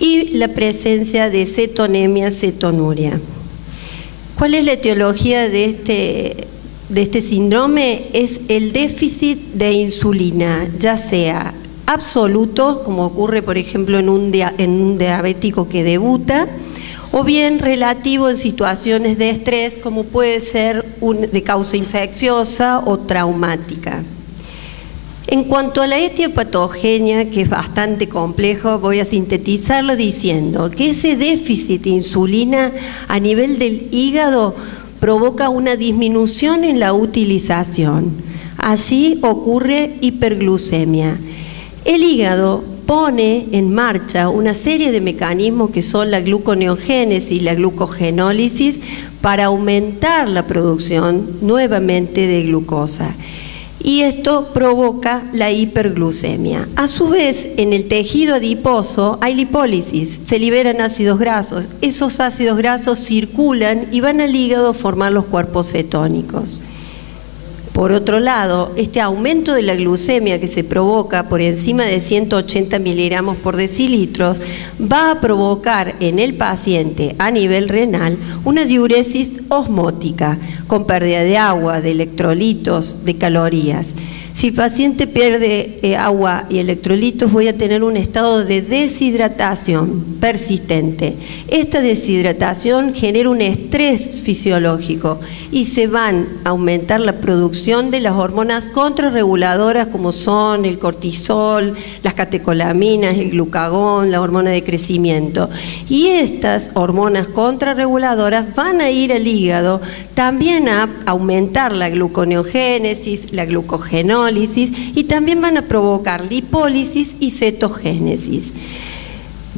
y la presencia de cetonemia, cetonuria. ¿Cuál es la etiología de este síndrome? Es el déficit de insulina, ya sea absoluto, como ocurre por ejemplo en un diabético que debuta, o bien relativo en situaciones de estrés, como puede ser de causa infecciosa o traumática. En cuanto a la etiopatogenia, que es bastante complejo, voy a sintetizarlo diciendo que ese déficit de insulina a nivel del hígado provoca una disminución en la utilización. Allí ocurre hiperglucemia. El hígado pone en marcha una serie de mecanismos que son la gluconeogénesis y la glucogenólisis para aumentar la producción nuevamente de glucosa. Y esto provoca la hiperglucemia. A su vez, en el tejido adiposo hay lipólisis, se liberan ácidos grasos. Esos ácidos grasos circulan y van al hígado a formar los cuerpos cetónicos. Por otro lado, este aumento de la glucemia que se provoca por encima de 180 miligramos por decilitros va a provocar en el paciente a nivel renal una diuresis osmótica con pérdida de agua, de electrolitos, de calorías. Si el paciente pierde agua y electrolitos, voy a tener un estado de deshidratación persistente. Esta deshidratación genera un estrés fisiológico y se van a aumentar la producción de las hormonas contrarreguladoras como son el cortisol, las catecolaminas, el glucagón, la hormona de crecimiento. Y estas hormonas contrarreguladoras van a ir al hígado también a aumentar la gluconeogénesis, la glucogenólisis, y también van a provocar lipólisis y cetogénesis.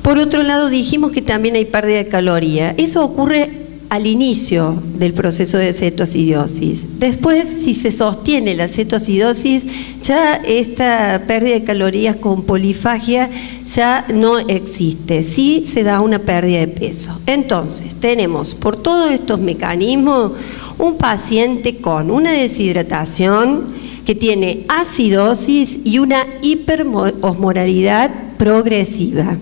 Por otro lado, dijimos que también hay pérdida de caloría. Eso ocurre al inicio del proceso de cetoacidosis. Después, si se sostiene la cetoacidosis, ya esta pérdida de calorías con polifagia ya no existe. Sí se da una pérdida de peso. Entonces, tenemos por todos estos mecanismos un paciente con una deshidratación que tiene acidosis y una hiperosmolaridad progresiva.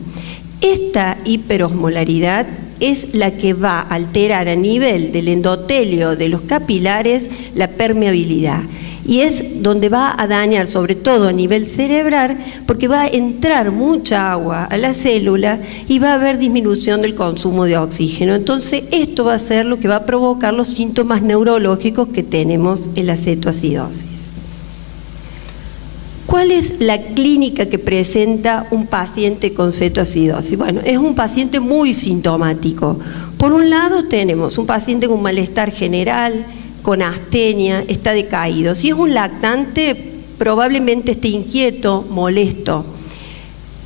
Esta hiperosmolaridad es la que va a alterar a nivel del endotelio de los capilares la permeabilidad y es donde va a dañar sobre todo a nivel cerebral porque va a entrar mucha agua a la célula y va a haber disminución del consumo de oxígeno. Entonces esto va a ser lo que va a provocar los síntomas neurológicos que tenemos en la cetoacidosis. ¿Cuál es la clínica que presenta un paciente con cetoacidosis? Bueno, es un paciente muy sintomático. Por un lado tenemos un paciente con malestar general, con astenia, está decaído. Si es un lactante, probablemente esté inquieto, molesto.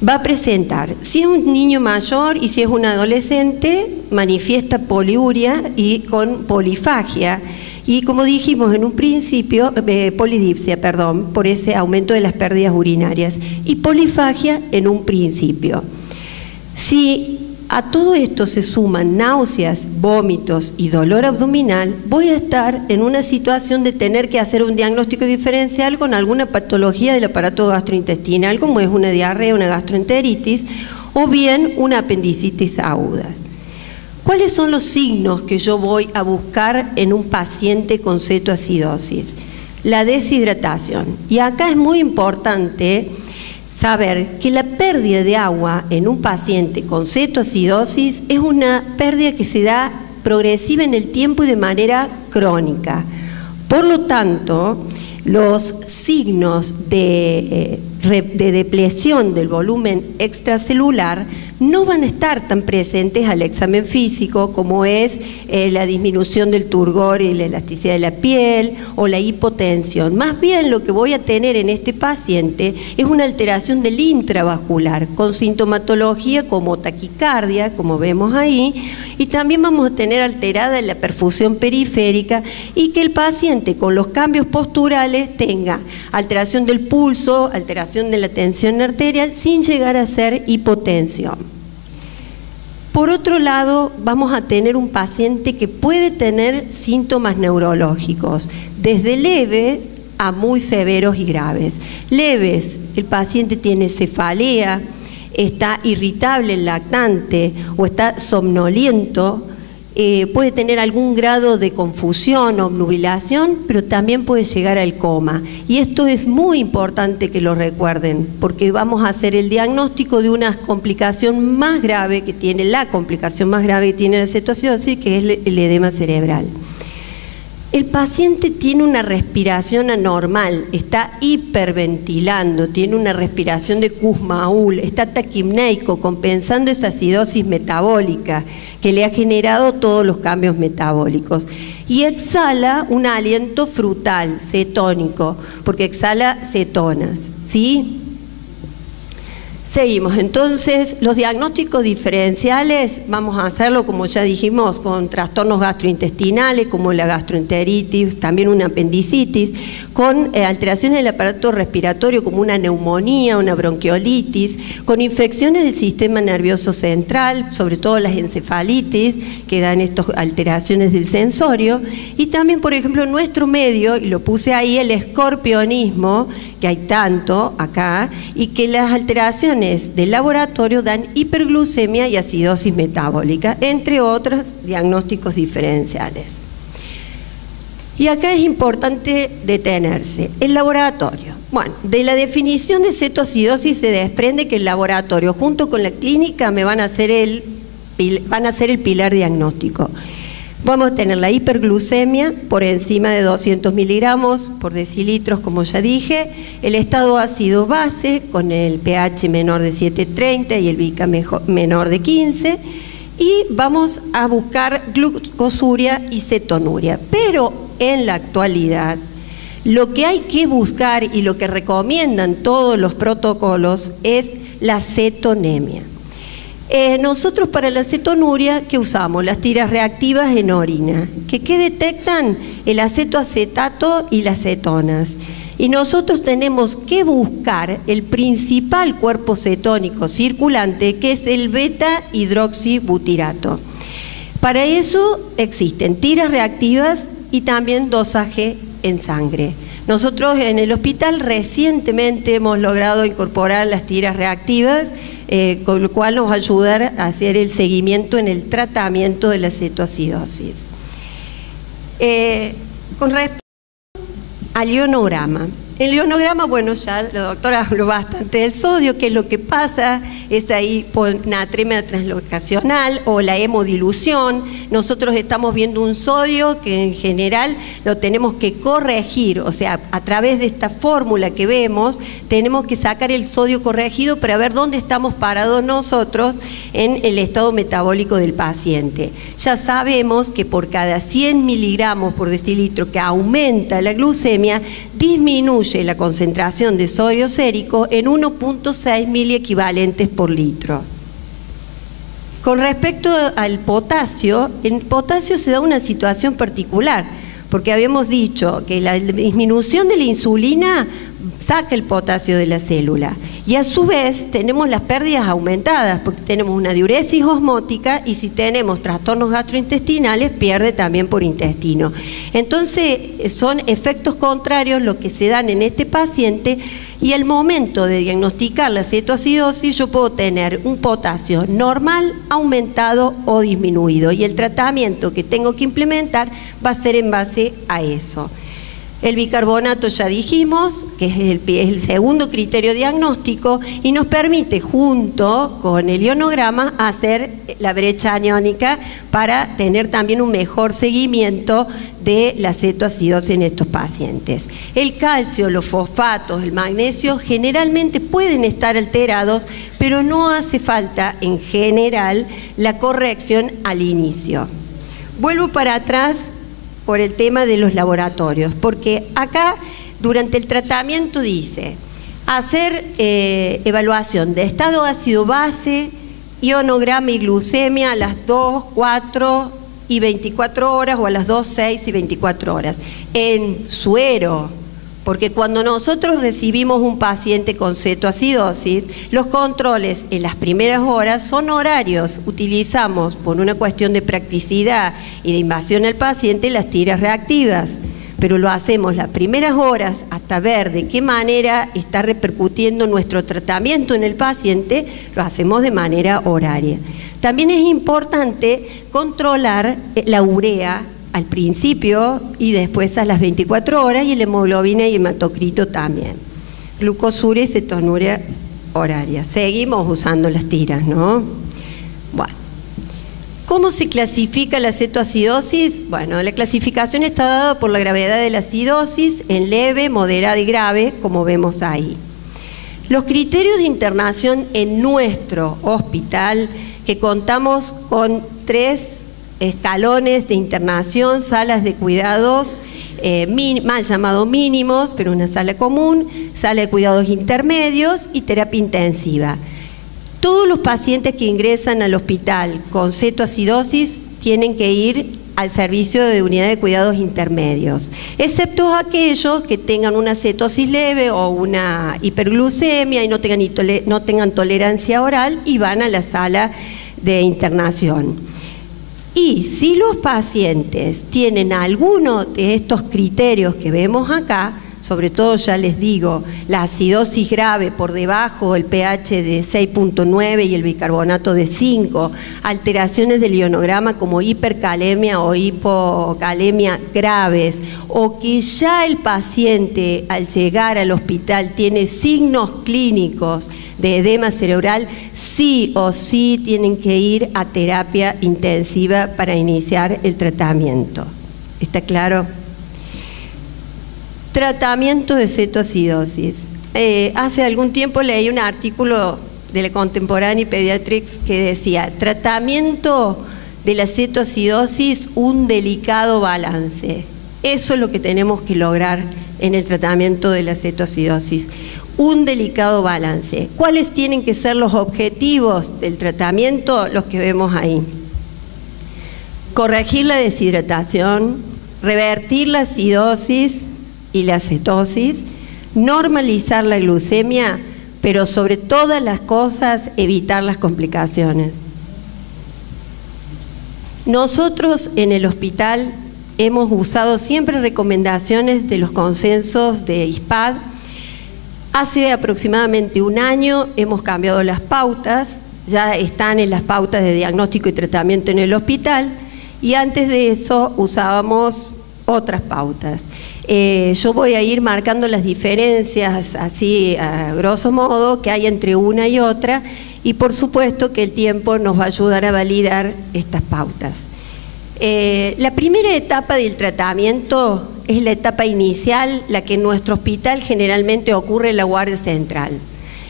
Va a presentar, si es un niño mayor y si es un adolescente, manifiesta poliuria y con polifagia. Y como dijimos en un principio, polidipsia, perdón, por ese aumento de las pérdidas urinarias. Y polifagia en un principio. Si a todo esto se suman náuseas, vómitos y dolor abdominal, voy a estar en una situación de tener que hacer un diagnóstico diferencial con alguna patología del aparato gastrointestinal, como es una diarrea, una gastroenteritis, o bien una apendicitis aguda. ¿Cuáles son los signos que yo voy a buscar en un paciente con cetoacidosis? La deshidratación. Y acá es muy importante saber que la pérdida de agua en un paciente con cetoacidosis es una pérdida que se da progresiva en el tiempo y de manera crónica. Por lo tanto, los signos de depleción del volumen extracelular no van a estar tan presentes al examen físico como es la disminución del turgor y la elasticidad de la piel o la hipotensión. Más bien lo que voy a tener en este paciente es una alteración del intravascular con sintomatología como taquicardia, como vemos ahí, y también vamos a tener alterada la perfusión periférica y que el paciente con los cambios posturales tenga alteración del pulso, alteración de la tensión arterial sin llegar a ser hipotensión. Por otro lado, vamos a tener un paciente que puede tener síntomas neurológicos, desde leves a muy severos y graves. Leves, el paciente tiene cefalea, está irritable el lactante o está somnoliento, puede tener algún grado de confusión o obnubilación, pero también puede llegar al coma. Y esto es muy importante que lo recuerden, porque vamos a hacer el diagnóstico de una complicación más grave que tiene, la complicación más grave que tiene la cetoacidosis, que es el edema cerebral. El paciente tiene una respiración anormal, está hiperventilando, tiene una respiración de Kussmaul, está taquipneico, compensando esa acidosis metabólica que le ha generado todos los cambios metabólicos. Y exhala un aliento frutal, cetónico, porque exhala cetonas, ¿sí? Seguimos, entonces los diagnósticos diferenciales vamos a hacerlo, como ya dijimos, con trastornos gastrointestinales como la gastroenteritis, también una apendicitis, con alteraciones del aparato respiratorio como una neumonía, una bronquiolitis, con infecciones del sistema nervioso central, sobre todo las encefalitis que dan estas alteraciones del sensorio, y también, por ejemplo, en nuestro medio, y lo puse ahí, el escorpionismo, que hay tanto acá, y que las alteraciones del laboratorio dan hiperglucemia y acidosis metabólica, entre otros diagnósticos diferenciales. Y acá es importante detenerse. El laboratorio. Bueno, de la definición de cetoacidosis se desprende que el laboratorio junto con la clínica me van a hacer el pilar diagnóstico. Vamos a tener la hiperglucemia por encima de 200 miligramos por decilitros, como ya dije, el estado ácido base con el pH menor de 7,30 y el VICA menor de 15, y vamos a buscar glucosuria y cetonuria. Pero en la actualidad, lo que hay que buscar y lo que recomiendan todos los protocolos es la cetonemia. Nosotros para la cetonuria, ¿qué usamos? Las tiras reactivas en orina, que detectan el acetoacetato y las cetonas. Y nosotros tenemos que buscar el principal cuerpo cetónico circulante, que es el beta-hidroxibutirato. Para eso existen tiras reactivas y también dosaje en sangre. Nosotros en el hospital recientemente hemos logrado incorporar las tiras reactivas, con lo cual nos va a ayudar a hacer el seguimiento en el tratamiento de la cetoacidosis. Con respecto al ionograma. El ionograma, bueno, ya la doctora habló bastante del sodio, que es lo que pasa, es ahí por natremia translocacional o la hemodilución. Nosotros estamos viendo un sodio que en general lo tenemos que corregir, o sea, a través de esta fórmula que vemos, tenemos que sacar el sodio corregido para ver dónde estamos parados nosotros en el estado metabólico del paciente. Ya sabemos que por cada 100 miligramos por decilitro que aumenta la glucemia, disminuye la concentración de sodio sérico en 1.6 miliequivalentes por litro. Con respecto al potasio, en el potasio se da una situación particular, porque habíamos dicho que la disminución de la insulina saca el potasio de la célula y a su vez tenemos las pérdidas aumentadas porque tenemos una diuresis osmótica y si tenemos trastornos gastrointestinales pierde también por intestino. Entonces son efectos contrarios los que se dan en este paciente y al momento de diagnosticar la cetoacidosis yo puedo tener un potasio normal, aumentado o disminuido y el tratamiento que tengo que implementar va a ser en base a eso. El bicarbonato ya dijimos que es el segundo criterio diagnóstico y nos permite junto con el ionograma hacer la brecha aniónica para tener también un mejor seguimiento de la cetoacidosis en estos pacientes. El calcio, los fosfatos, el magnesio generalmente pueden estar alterados, pero no hace falta en general la corrección al inicio. Vuelvo para atrás por el tema de los laboratorios, porque acá durante el tratamiento dice hacer evaluación de estado ácido base, ionograma y glucemia a las 2, 4 y 24 horas o a las 2, 6 y 24 horas. En suero, Porque cuando nosotros recibimos un paciente con cetoacidosis, los controles en las primeras horas son horarios. Utilizamos, por una cuestión de practicidad y de invasión al paciente, las tiras reactivas. Pero lo hacemos las primeras horas hasta ver de qué manera está repercutiendo nuestro tratamiento en el paciente, lo hacemos de manera horaria. También es importante controlar la urea al principio y después a las 24 horas, y la hemoglobina y hematocrito también. Glucosuria y cetonuria horaria. Seguimos usando las tiras, ¿no? Bueno. ¿Cómo se clasifica la cetoacidosis? Bueno, la clasificación está dada por la gravedad de la acidosis en leve, moderada y grave, como vemos ahí. Los criterios de internación en nuestro hospital, que contamos con 3 escalones de internación, salas de cuidados, mal llamado mínimos, pero una sala común, sala de cuidados intermedios y terapia intensiva. Todos los pacientes que ingresan al hospital con cetoacidosis tienen que ir al servicio de unidad de cuidados intermedios, excepto aquellos que tengan una cetosis leve o una hiperglucemia y no tengan tolerancia oral y van a la sala de internación. Y si los pacientes tienen alguno de estos criterios que vemos acá, sobre todo ya les digo, la acidosis grave por debajo, el pH de 6.9 y el bicarbonato de 5, alteraciones del ionograma como hipercalemia o hipocalemia graves, o que ya el paciente al llegar al hospital tiene signos clínicos de edema cerebral, sí o sí tienen que ir a terapia intensiva para iniciar el tratamiento. ¿Está claro? Tratamiento de cetoacidosis. Hace algún tiempo leí un artículo de la Contemporary Pediatrics que decía: tratamiento de la cetoacidosis, un delicado balance. Eso es lo que tenemos que lograr en el tratamiento de la cetoacidosis, un delicado balance. ¿Cuáles tienen que ser los objetivos del tratamiento? Los que vemos ahí: corregir la deshidratación, revertir la acidosis y la cetosis, normalizar la glucemia, pero sobre todas las cosas evitar las complicaciones. Nosotros en el hospital hemos usado siempre recomendaciones de los consensos de ISPAD. Hace aproximadamente un año hemos cambiado las pautas, ya están en las pautas de diagnóstico y tratamiento en el hospital, y antes de eso usábamos otras pautas. Yo voy a ir marcando las diferencias así a grosso modo que hay entre una y otra, y por supuesto que el tiempo nos va a ayudar a validar estas pautas. La primera etapa del tratamiento es la etapa inicial, la que en nuestro hospital generalmente ocurre en la guardia central.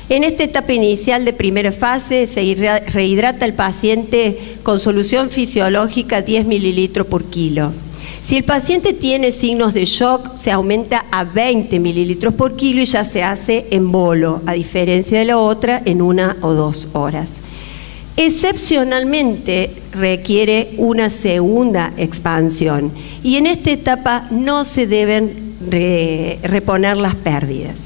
En esta etapa inicial de primera fase se rehidrata al paciente con solución fisiológica 10 mililitros por kilo. Si el paciente tiene signos de shock, se aumenta a 20 mililitros por kilo y ya se hace en bolo, a diferencia de la otra, en 1 o 2 horas. Excepcionalmente requiere una segunda expansión, y en esta etapa no se deben reponer las pérdidas.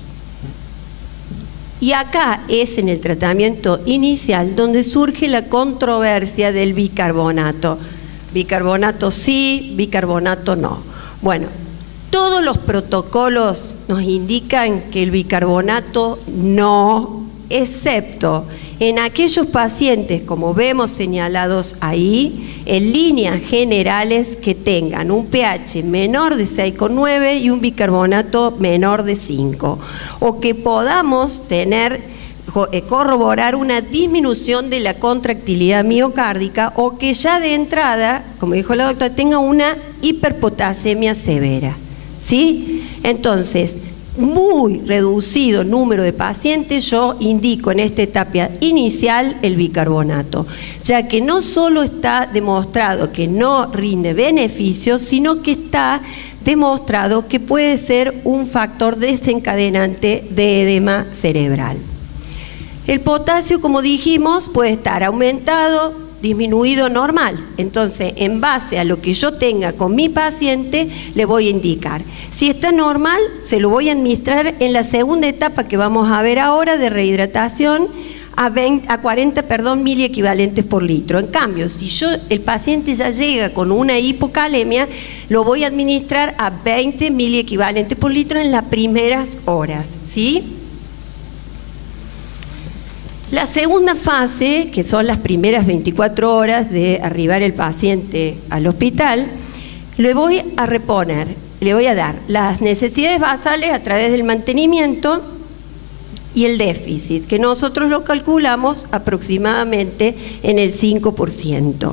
Y acá es en el tratamiento inicial donde surge la controversia del bicarbonato. Bicarbonato sí, bicarbonato no. Bueno, todos los protocolos nos indican que el bicarbonato no, excepto en aquellos pacientes, como vemos señalados ahí, en líneas generales que tengan un pH menor de 6,9 y un bicarbonato menor de 5, o que podamos corroborar una disminución de la contractilidad miocárdica, o que ya de entrada, como dijo la doctora, tenga una hiperpotasemia severa, ¿sí? Entonces, muy reducido número de pacientes, yo indico en esta etapa inicial el bicarbonato, ya que no solo está demostrado que no rinde beneficios, sino que está demostrado que puede ser un factor desencadenante de edema cerebral. El potasio, como dijimos, puede estar aumentado disminuido normal. Entonces, en base a lo que yo tenga con mi paciente, le voy a indicar. Si está normal, se lo voy a administrar en la segunda etapa que vamos a ver ahora de rehidratación a 40 miliequivalentes por litro. En cambio, si el paciente ya llega con una hipocalemia, lo voy a administrar a 20 miliequivalentes por litro en las primeras horas, ¿sí? La segunda fase, que son las primeras 24 horas de arribar el paciente al hospital, le voy a reponer, le voy a dar las necesidades basales a través del mantenimiento y el déficit, que nosotros lo calculamos aproximadamente en el 5%.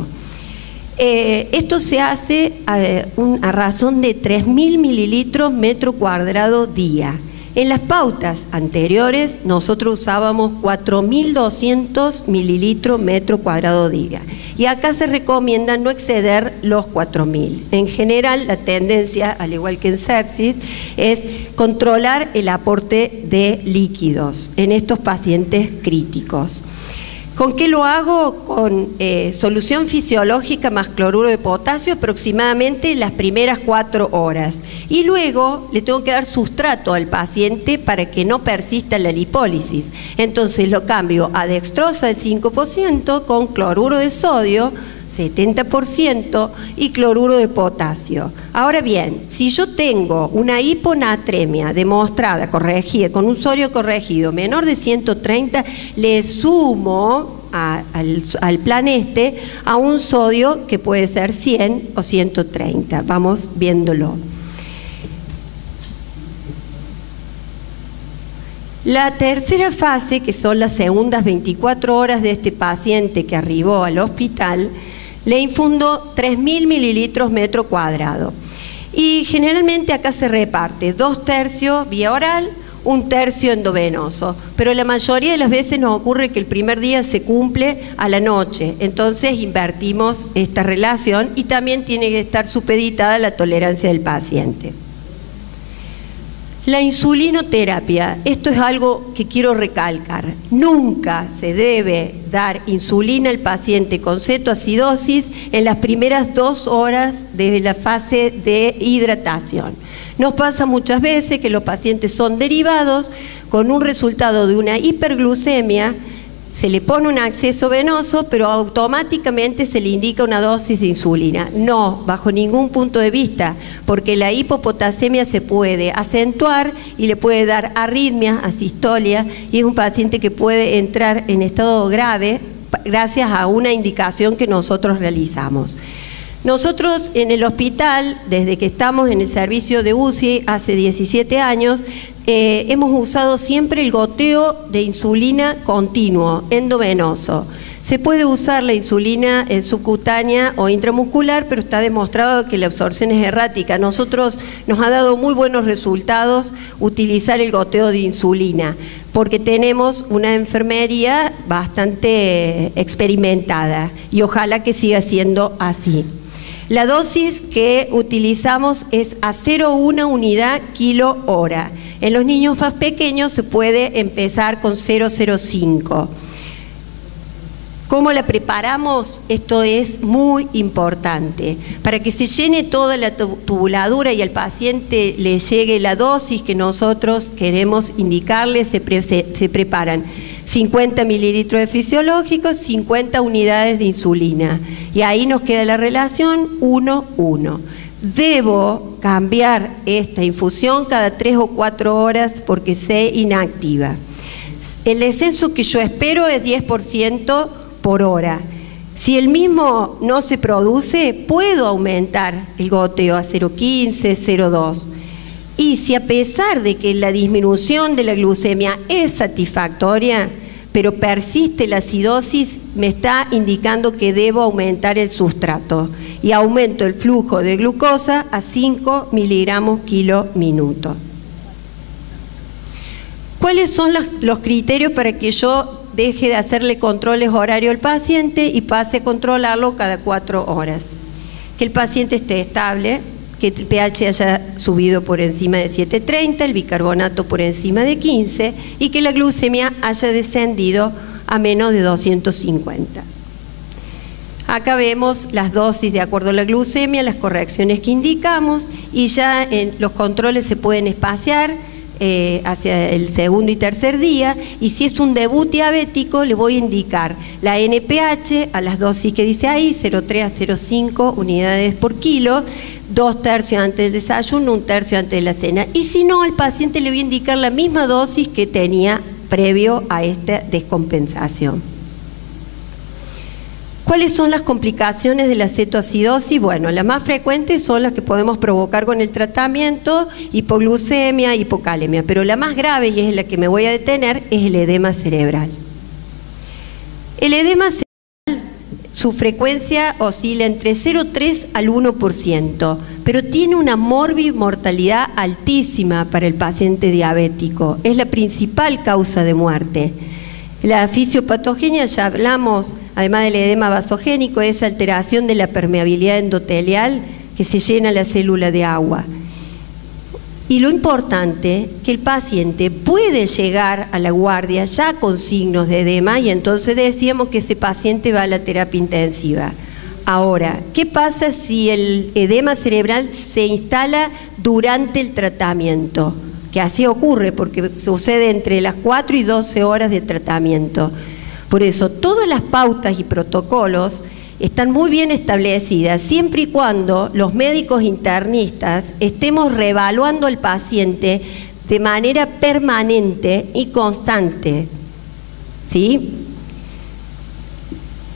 Esto se hace a razón de 3.000 mililitros metro cuadrado día. En las pautas anteriores nosotros usábamos 4.200 mililitros metro cuadrado día y acá se recomienda no exceder los 4.000. En general la tendencia, al igual que en sepsis, es controlar el aporte de líquidos en estos pacientes críticos. ¿Con qué lo hago? Con solución fisiológica más cloruro de potasio aproximadamente las primeras 4 horas. Y luego le tengo que dar sustrato al paciente para que no persista la lipólisis. Entonces lo cambio a dextrosa al 5% con cloruro de sodio 70% y cloruro de potasio. Ahora bien, si yo tengo una hiponatremia demostrada, corregida, con un sodio corregido menor de 130, le sumo al plan a un sodio que puede ser 100 o 130. Vamos viéndolo. La tercera fase, que son las segundas 24 horas de este paciente que arribó al hospital, le infundo 3.000 mililitros metro cuadrado. Y generalmente acá se reparte 2/3 vía oral, 1/3 endovenoso. Pero la mayoría de las veces nos ocurre que el primer día se cumple a la noche. Entonces invertimos esta relación y también tiene que estar supeditada la tolerancia del paciente. La insulinoterapia, esto es algo que quiero recalcar. Nunca se debe dar insulina al paciente con cetoacidosis en las primeras 2 horas de la fase de hidratación. Nos pasa muchas veces que los pacientes son derivados con un resultado de una hiperglucemia, se le pone un acceso venoso, pero automáticamente se le indica una dosis de insulina. No, bajo ningún punto de vista, porque la hipopotasemia se puede acentuar y le puede dar arritmia, asistolia, y es un paciente que puede entrar en estado grave gracias a una indicación que nosotros realizamos. Nosotros en el hospital, desde que estamos en el servicio de UCI hace 17 años, hemos usado siempre el goteo de insulina continuo, endovenoso. Se puede usar la insulina subcutánea o intramuscular, pero está demostrado que la absorción es errática. Nos ha dado muy buenos resultados utilizar el goteo de insulina, porque tenemos una enfermería bastante experimentada y ojalá que siga siendo así. La dosis que utilizamos es a 0,1 unidad kilo hora. En los niños más pequeños se puede empezar con 0,05. ¿Cómo la preparamos? Esto es muy importante. Para que se llene toda la tubuladura y al paciente le llegue la dosis que nosotros queremos indicarle, se preparan 50 mililitros de fisiológicos, 50 unidades de insulina. Y ahí nos queda la relación 1:1. Debo cambiar esta infusión cada 3 o 4 horas porque se inactiva. El descenso que yo espero es 10% por hora. Si el mismo no se produce, puedo aumentar el goteo a 0,15, 0,2. Y si a pesar de que la disminución de la glucemia es satisfactoria, pero persiste la acidosis, me está indicando que debo aumentar el sustrato y aumento el flujo de glucosa a 5 miligramos kilo minuto. ¿Cuáles son los criterios para que yo deje de hacerle controles horarios al paciente y pase a controlarlo cada 4 horas? Que el paciente esté estable, que el pH haya subido por encima de 730, el bicarbonato por encima de 15 y que la glucemia haya descendido a menos de 250. Acá vemos las dosis de acuerdo a la glucemia, las correcciones que indicamos, y ya los controles se pueden espaciar hacia el segundo y tercer día, y si es un debut diabético le voy a indicar la NPH a las dosis que dice ahí, 0,3 a 0,5 unidades por kilo, 2/3 antes del desayuno, 1/3 antes de la cena, y si no, al paciente le voy a indicar la misma dosis que tenía previo a esta descompensación. ¿Cuáles son las complicaciones de la cetoacidosis? Bueno, las más frecuentes son las que podemos provocar con el tratamiento, hipoglucemia, hipocalemia, pero la más grave, y es la que me voy a detener, es el edema cerebral. El edema cerebral, su frecuencia oscila entre 0,3 al 1%, pero tiene una morbimortalidad altísima para el paciente diabético. Es la principal causa de muerte. La fisiopatogenia, ya hablamos, además del edema vasogénico, es alteración de la permeabilidad endotelial, que se llena la célula de agua. Y lo importante, que el paciente puede llegar a la guardia ya con signos de edema, y entonces decíamos que ese paciente va a la terapia intensiva. Ahora, ¿qué pasa si el edema cerebral se instala durante el tratamiento? Que así ocurre, porque sucede entre las 4 y 12 horas de tratamiento. Por eso, todas las pautas y protocolos están muy bien establecidas, siempre y cuando los médicos internistas estemos reevaluando al paciente de manera permanente y constante. ¿Sí?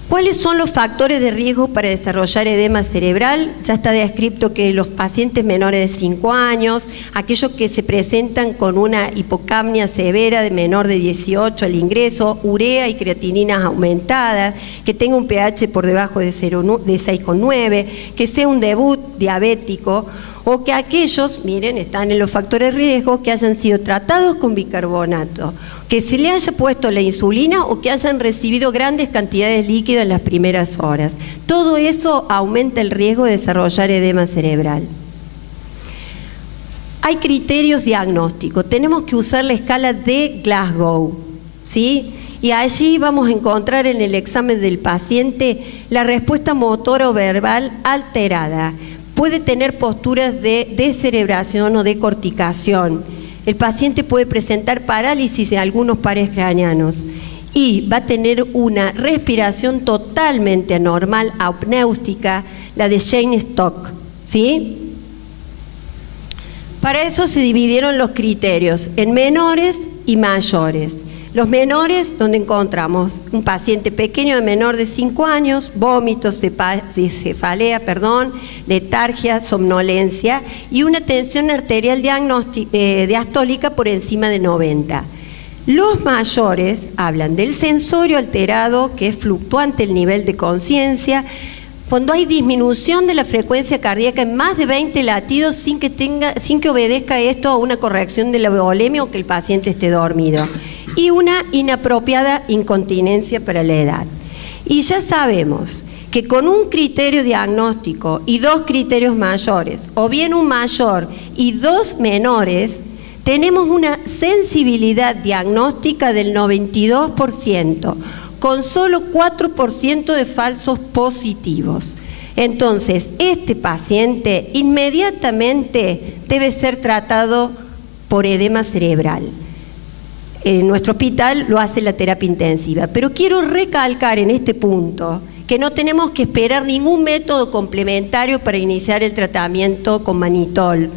¿Cuáles son los factores de riesgo para desarrollar edema cerebral? Ya está descrito que los pacientes menores de 5 años, aquellos que se presentan con una hipocapnia severa de menor de 18 al ingreso, urea y creatininas aumentadas, que tenga un pH por debajo de 6,9, que sea un debut diabético, o que aquellos, miren, están en los factores de riesgo, que hayan sido tratados con bicarbonato, que se le haya puesto la insulina o que hayan recibido grandes cantidades de líquido en las primeras horas. Todo eso aumenta el riesgo de desarrollar edema cerebral. Hay criterios diagnósticos. Tenemos que usar la escala de Glasgow, ¿sí? Y allí vamos a encontrar en el examen del paciente la respuesta motora o verbal alterada. Puede tener posturas de descerebración o de corticación. El paciente puede presentar parálisis de algunos pares craneanos y va a tener una respiración totalmente anormal, apnéustica, la de Cheyne-Stokes, ¿sí? Para eso se dividieron los criterios en menores y mayores. Los menores, donde encontramos un paciente pequeño de menor de 5 años, vómitos, cefalea, letargia, somnolencia y una tensión arterial diastólica por encima de 90. Los mayores hablan del sensorio alterado, que es fluctuante el nivel de conciencia, cuando hay disminución de la frecuencia cardíaca en más de 20 latidos sin que obedezca esto a una corrección de la volemia o que el paciente esté dormido, y una inapropiada incontinencia para la edad. Y ya sabemos que con un criterio diagnóstico y 2 criterios mayores, o bien un mayor y 2 menores, tenemos una sensibilidad diagnóstica del 92%, con solo 4% de falsos positivos. Entonces, este paciente inmediatamente debe ser tratado por edema cerebral. En nuestro hospital lo hace la terapia intensiva, pero quiero recalcar en este punto que no tenemos que esperar ningún método complementario para iniciar el tratamiento con mannitol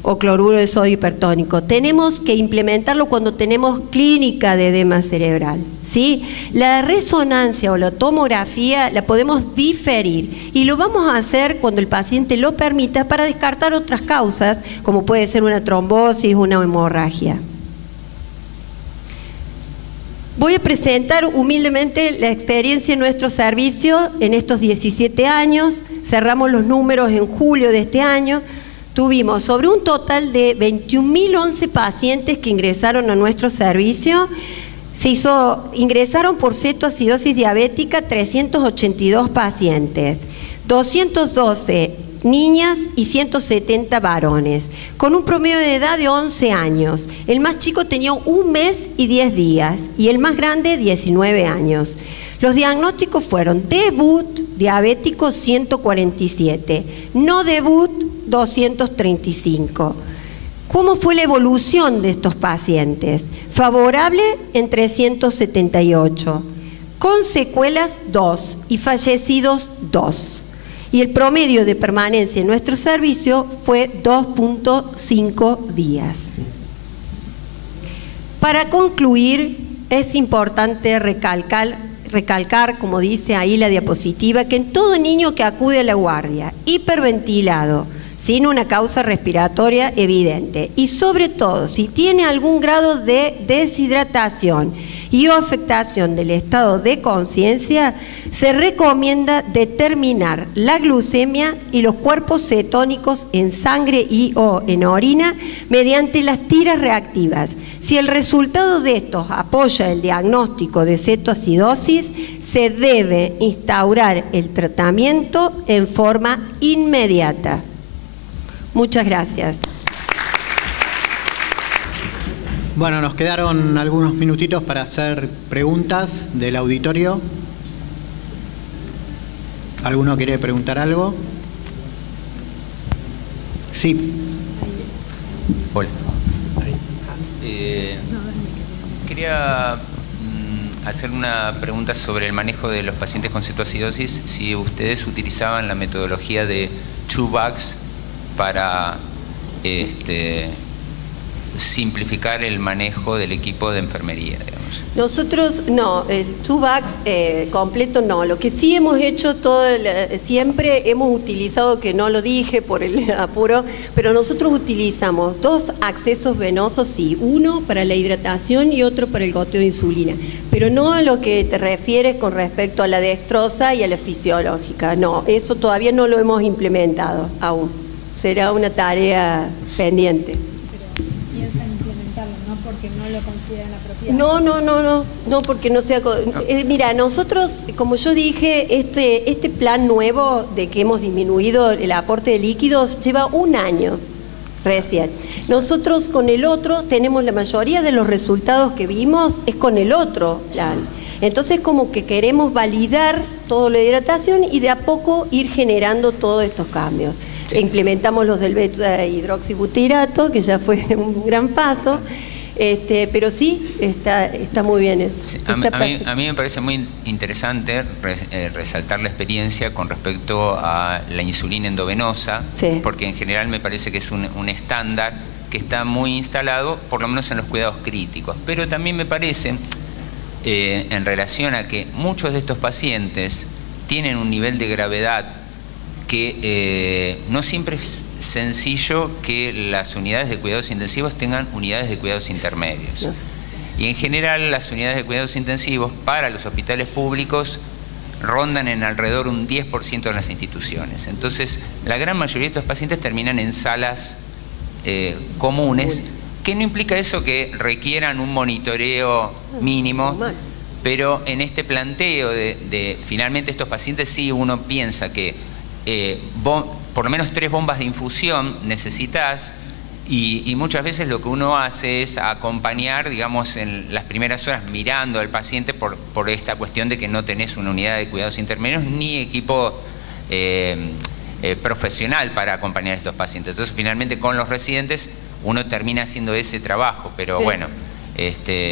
o cloruro de sodio hipertónico. Tenemos que implementarlo cuando tenemos clínica de edema cerebral, ¿sí? La resonancia o la tomografía la podemos diferir y lo vamos a hacer cuando el paciente lo permita para descartar otras causas, como puede ser una trombosis, una hemorragia. Voy a presentar humildemente la experiencia en nuestro servicio en estos 17 años. Cerramos los números en julio de este año. Tuvimos sobre un total de 21.011 pacientes que ingresaron a nuestro servicio. Ingresaron por cetoacidosis diabética 382 pacientes, 212 niñas y 170 varones, con un promedio de edad de 11 años. El más chico tenía 1 mes y 10 días y el más grande 19 años. Los diagnósticos fueron debut diabético 147, no debut 235. ¿Cómo fue la evolución de estos pacientes? Favorable en 378, con secuelas 2 y fallecidos 2. Y el promedio de permanencia en nuestro servicio fue 2.5 días. Para concluir, es importante recalcar, como dice ahí la diapositiva, que en todo niño que acude a la guardia, hiperventilado, sin una causa respiratoria evidente, y sobre todo si tiene algún grado de deshidratación y o afectación del estado de conciencia, se recomienda determinar la glucemia y los cuerpos cetónicos en sangre y o en orina mediante las tiras reactivas. Si el resultado de estos apoya el diagnóstico de cetoacidosis, se debe instaurar el tratamiento en forma inmediata. Muchas gracias. Bueno, nos quedaron algunos minutitos para hacer preguntas del auditorio. ¿Alguno quiere preguntar algo? Sí. Hola. Quería hacer una pregunta sobre el manejo de los pacientes con cetoacidosis, si ustedes utilizaban la metodología de 2 bags para simplificar el manejo del equipo de enfermería, digamos. Nosotros no, el 2 bags completo no. Lo que sí hemos hecho siempre hemos utilizado, que no lo dije por el apuro, pero nosotros utilizamos 2 accesos venosos, sí, uno para la hidratación y otro para el goteo de insulina, pero no a lo que te refieres con respecto a la dextrosa y a la fisiológica, no, eso todavía no lo hemos implementado aún, será una tarea pendiente. Piensan implementarlo, no porque no lo consideran apropiado. No, porque no sea... mira, nosotros, como yo dije, este plan nuevo de que hemos disminuido el aporte de líquidos lleva 1 año recién. Nosotros con el otro tenemos la mayoría de los resultados que vimos es con el otro plan. Entonces como que queremos validar toda la hidratación y de a poco ir generando todos estos cambios. Sí. Implementamos los del beta-hidroxibutirato, que ya fue un gran paso, pero sí, está muy bien eso. Sí, a mí me parece muy interesante resaltar la experiencia con respecto a la insulina endovenosa, sí, porque en general me parece que es un estándar que está muy instalado, por lo menos en los cuidados críticos, pero también me parece, en relación a que muchos de estos pacientes tienen un nivel de gravedad que no siempre es sencillo que las unidades de cuidados intensivos tengan unidades de cuidados intermedios. No. Y en general las unidades de cuidados intensivos para los hospitales públicos rondan en alrededor un 10% de las instituciones. Entonces, la gran mayoría de estos pacientes terminan en salas comunes, que no implica eso que requieran un monitoreo mínimo, pero en este planteo de finalmente estos pacientes sí uno piensa que por lo menos 3 bombas de infusión necesitas, y muchas veces lo que uno hace es acompañar, digamos, en las primeras horas mirando al paciente por esta cuestión de que no tenés una unidad de cuidados intermedios ni equipo profesional para acompañar a estos pacientes. Entonces finalmente con los residentes uno termina haciendo ese trabajo, pero sí, bueno.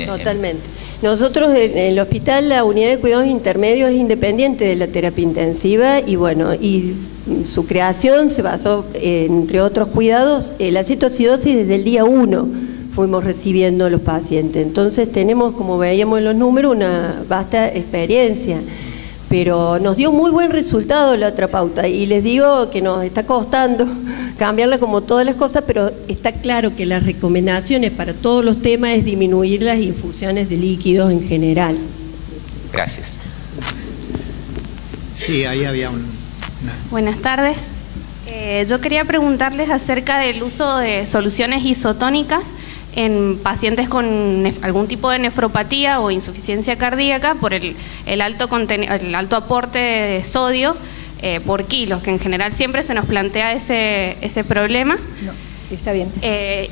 Totalmente. Nosotros en el hospital la unidad de cuidados intermedios es independiente de la terapia intensiva y bueno, y su creación se basó, entre otros cuidados, la cetoacidosis desde el día 1 fuimos recibiendo los pacientes. Entonces tenemos, como veíamos en los números, una vasta experiencia. Pero nos dio muy buen resultado la otra pauta y les digo que nos está costando cambiarla como todas las cosas, pero está claro que las recomendaciones para todos los temas es disminuir las infusiones de líquidos en general. Gracias. Sí, ahí había una... Buenas tardes. Yo quería preguntarles acerca del uso de soluciones isotónicas en pacientes con algún tipo de nefropatía o insuficiencia cardíaca por el alto aporte de sodio por kilos, que en general siempre se nos plantea ese problema. No, está bien.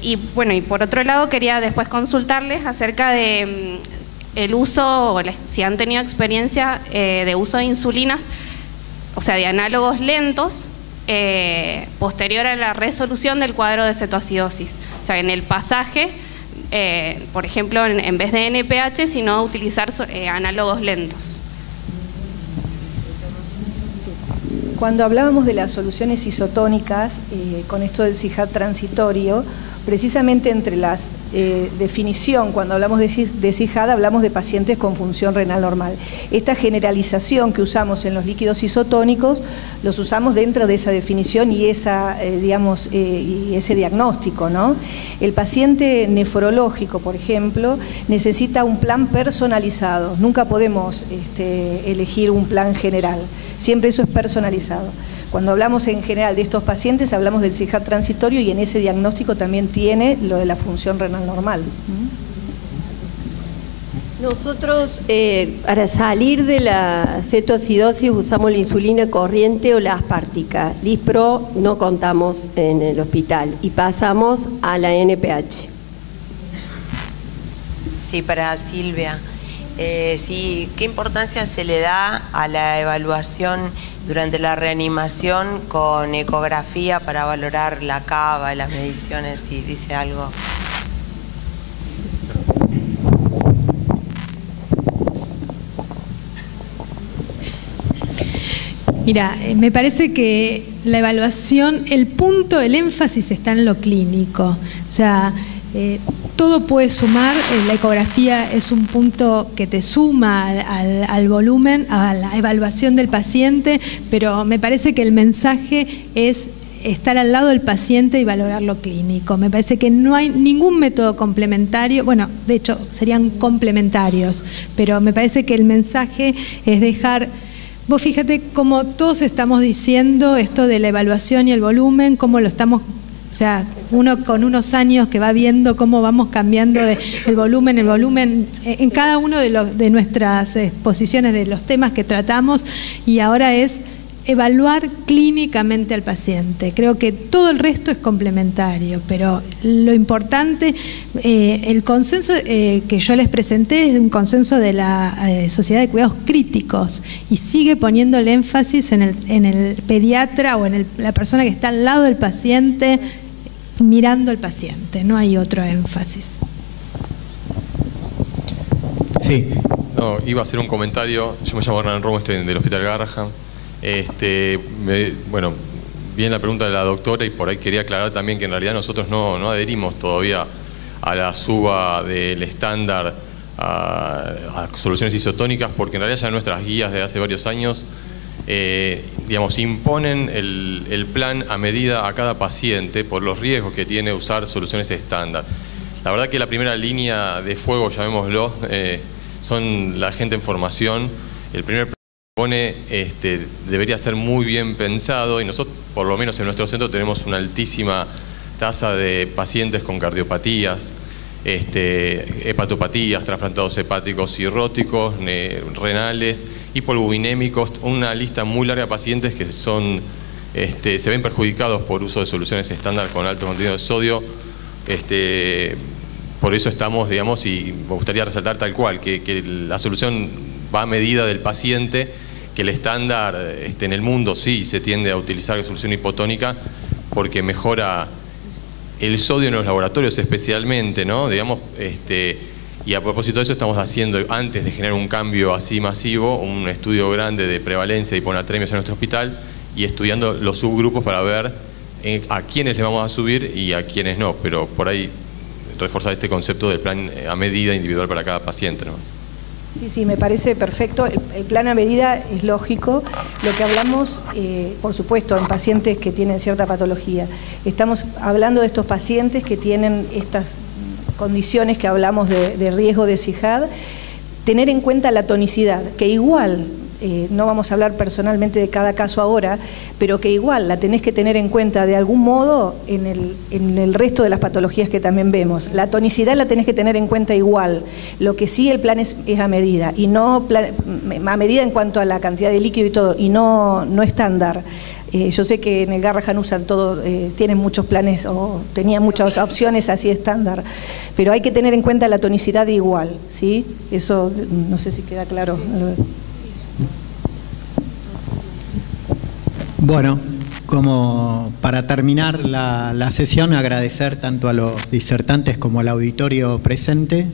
Y bueno, y por otro lado quería después consultarles acerca de el uso, si han tenido experiencia de uso de insulinas, o sea, de análogos lentos, posterior a la resolución del cuadro de cetoacidosis. O sea, en el pasaje, por ejemplo, en vez de NPH, sino utilizar análogos lentos. Cuando hablábamos de las soluciones isotónicas, con esto del CIJAD transitorio, precisamente entre las definición, cuando hablamos de CIJAD, hablamos de pacientes con función renal normal. Esta generalización que usamos en los líquidos isotónicos, los usamos dentro de esa definición y esa, y ese diagnóstico, ¿no? El paciente nefrológico, por ejemplo, necesita un plan personalizado. Nunca podemos elegir un plan general. Siempre eso es personalizado. Cuando hablamos en general de estos pacientes, hablamos del CIJAD transitorio y en ese diagnóstico también tiene lo de la función renal normal. Nosotros, para salir de la cetoacidosis, usamos la insulina corriente o la aspártica. Lispro no contamos en el hospital y pasamos a la NPH. Sí, para Silvia. Sí, ¿qué importancia se le da a la evaluación durante la reanimación con ecografía para valorar la cava y las mediciones? Si dice algo. Mira, me parece que la evaluación, el punto, el énfasis está en lo clínico. O sea, todo puede sumar, la ecografía es un punto que te suma al volumen, a la evaluación del paciente, pero me parece que el mensaje es estar al lado del paciente y valorar lo clínico. Me parece que no hay ningún método complementario, bueno, de hecho serían complementarios, pero me parece que el mensaje es dejar... Vos fíjate cómo todos estamos diciendo esto de la evaluación y el volumen, cómo lo estamos... O sea, uno con unos años que va viendo cómo vamos cambiando el volumen en cada uno de nuestras exposiciones de los temas que tratamos, y ahora es evaluar clínicamente al paciente. Creo que todo el resto es complementario, pero lo importante, el consenso que yo les presenté es un consenso de la Sociedad de Cuidados Críticos y sigue poniendo el énfasis en el pediatra o en la persona que está al lado del paciente, mirando al paciente, no hay otro énfasis. Sí. No, iba a hacer un comentario. Yo me llamo Hernán Romo, estoy del Hospital Garrahan. Bueno, bien la pregunta de la doctora, y por ahí quería aclarar también que en realidad nosotros no adherimos todavía a la suba del estándar a soluciones isotónicas, porque en realidad ya nuestras guías de hace varios años imponen el plan a medida a cada paciente por los riesgos que tiene usar soluciones estándar. La verdad que la primera línea de fuego, llamémoslo, son la gente en formación. El primer plan que pone debería ser muy bien pensado, y nosotros, por lo menos en nuestro centro, tenemos una altísima tasa de pacientes con cardiopatías, hepatopatías, trasplantados hepáticos cirróticos, renales, hipoalbuminémicos, una lista muy larga de pacientes que son, se ven perjudicados por uso de soluciones estándar con alto contenido de sodio. Por eso estamos, digamos, y me gustaría resaltar tal cual, que la solución va a medida del paciente, que el estándar en el mundo sí se tiende a utilizar solución hipotónica porque mejora el sodio en los laboratorios especialmente, ¿no? Digamos, y a propósito de eso estamos haciendo, antes de generar un cambio así masivo, un estudio grande de prevalencia de hiponatremias en nuestro hospital y estudiando los subgrupos para ver a quiénes le vamos a subir y a quiénes no, pero por ahí reforzar este concepto del plan a medida individual para cada paciente, ¿no? Sí, me parece perfecto. El plan a medida es lógico. Lo que hablamos, por supuesto, en pacientes que tienen cierta patología. Estamos hablando de estos pacientes que tienen estas condiciones que hablamos de riesgo de CIJAD. Tener en cuenta la tonicidad, que igual, no vamos a hablar personalmente de cada caso ahora, pero que igual la tenés que tener en cuenta de algún modo en el resto de las patologías que también vemos. La tonicidad la tenés que tener en cuenta igual. Lo que sí, el plan es a medida, y no a medida en cuanto a la cantidad de líquido y todo, y no estándar. Yo sé que en el Garrahan usan todo, tienen muchos planes o tenían muchas opciones así estándar, pero hay que tener en cuenta la tonicidad igual, ¿sí? Eso no sé si queda claro. Bueno, como para terminar la sesión, agradecer tanto a los disertantes como al auditorio presente,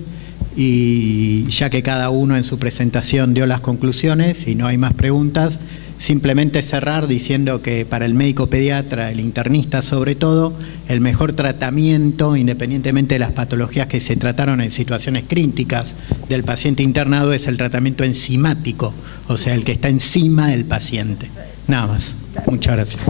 y ya que cada uno en su presentación dio las conclusiones y no hay más preguntas, simplemente cerrar diciendo que para el médico pediatra, el internista sobre todo, el mejor tratamiento, independientemente de las patologías que se trataron en situaciones críticas del paciente internado, es el tratamiento enzimático, o sea, el que está encima del paciente. Nada más. Muchas gracias.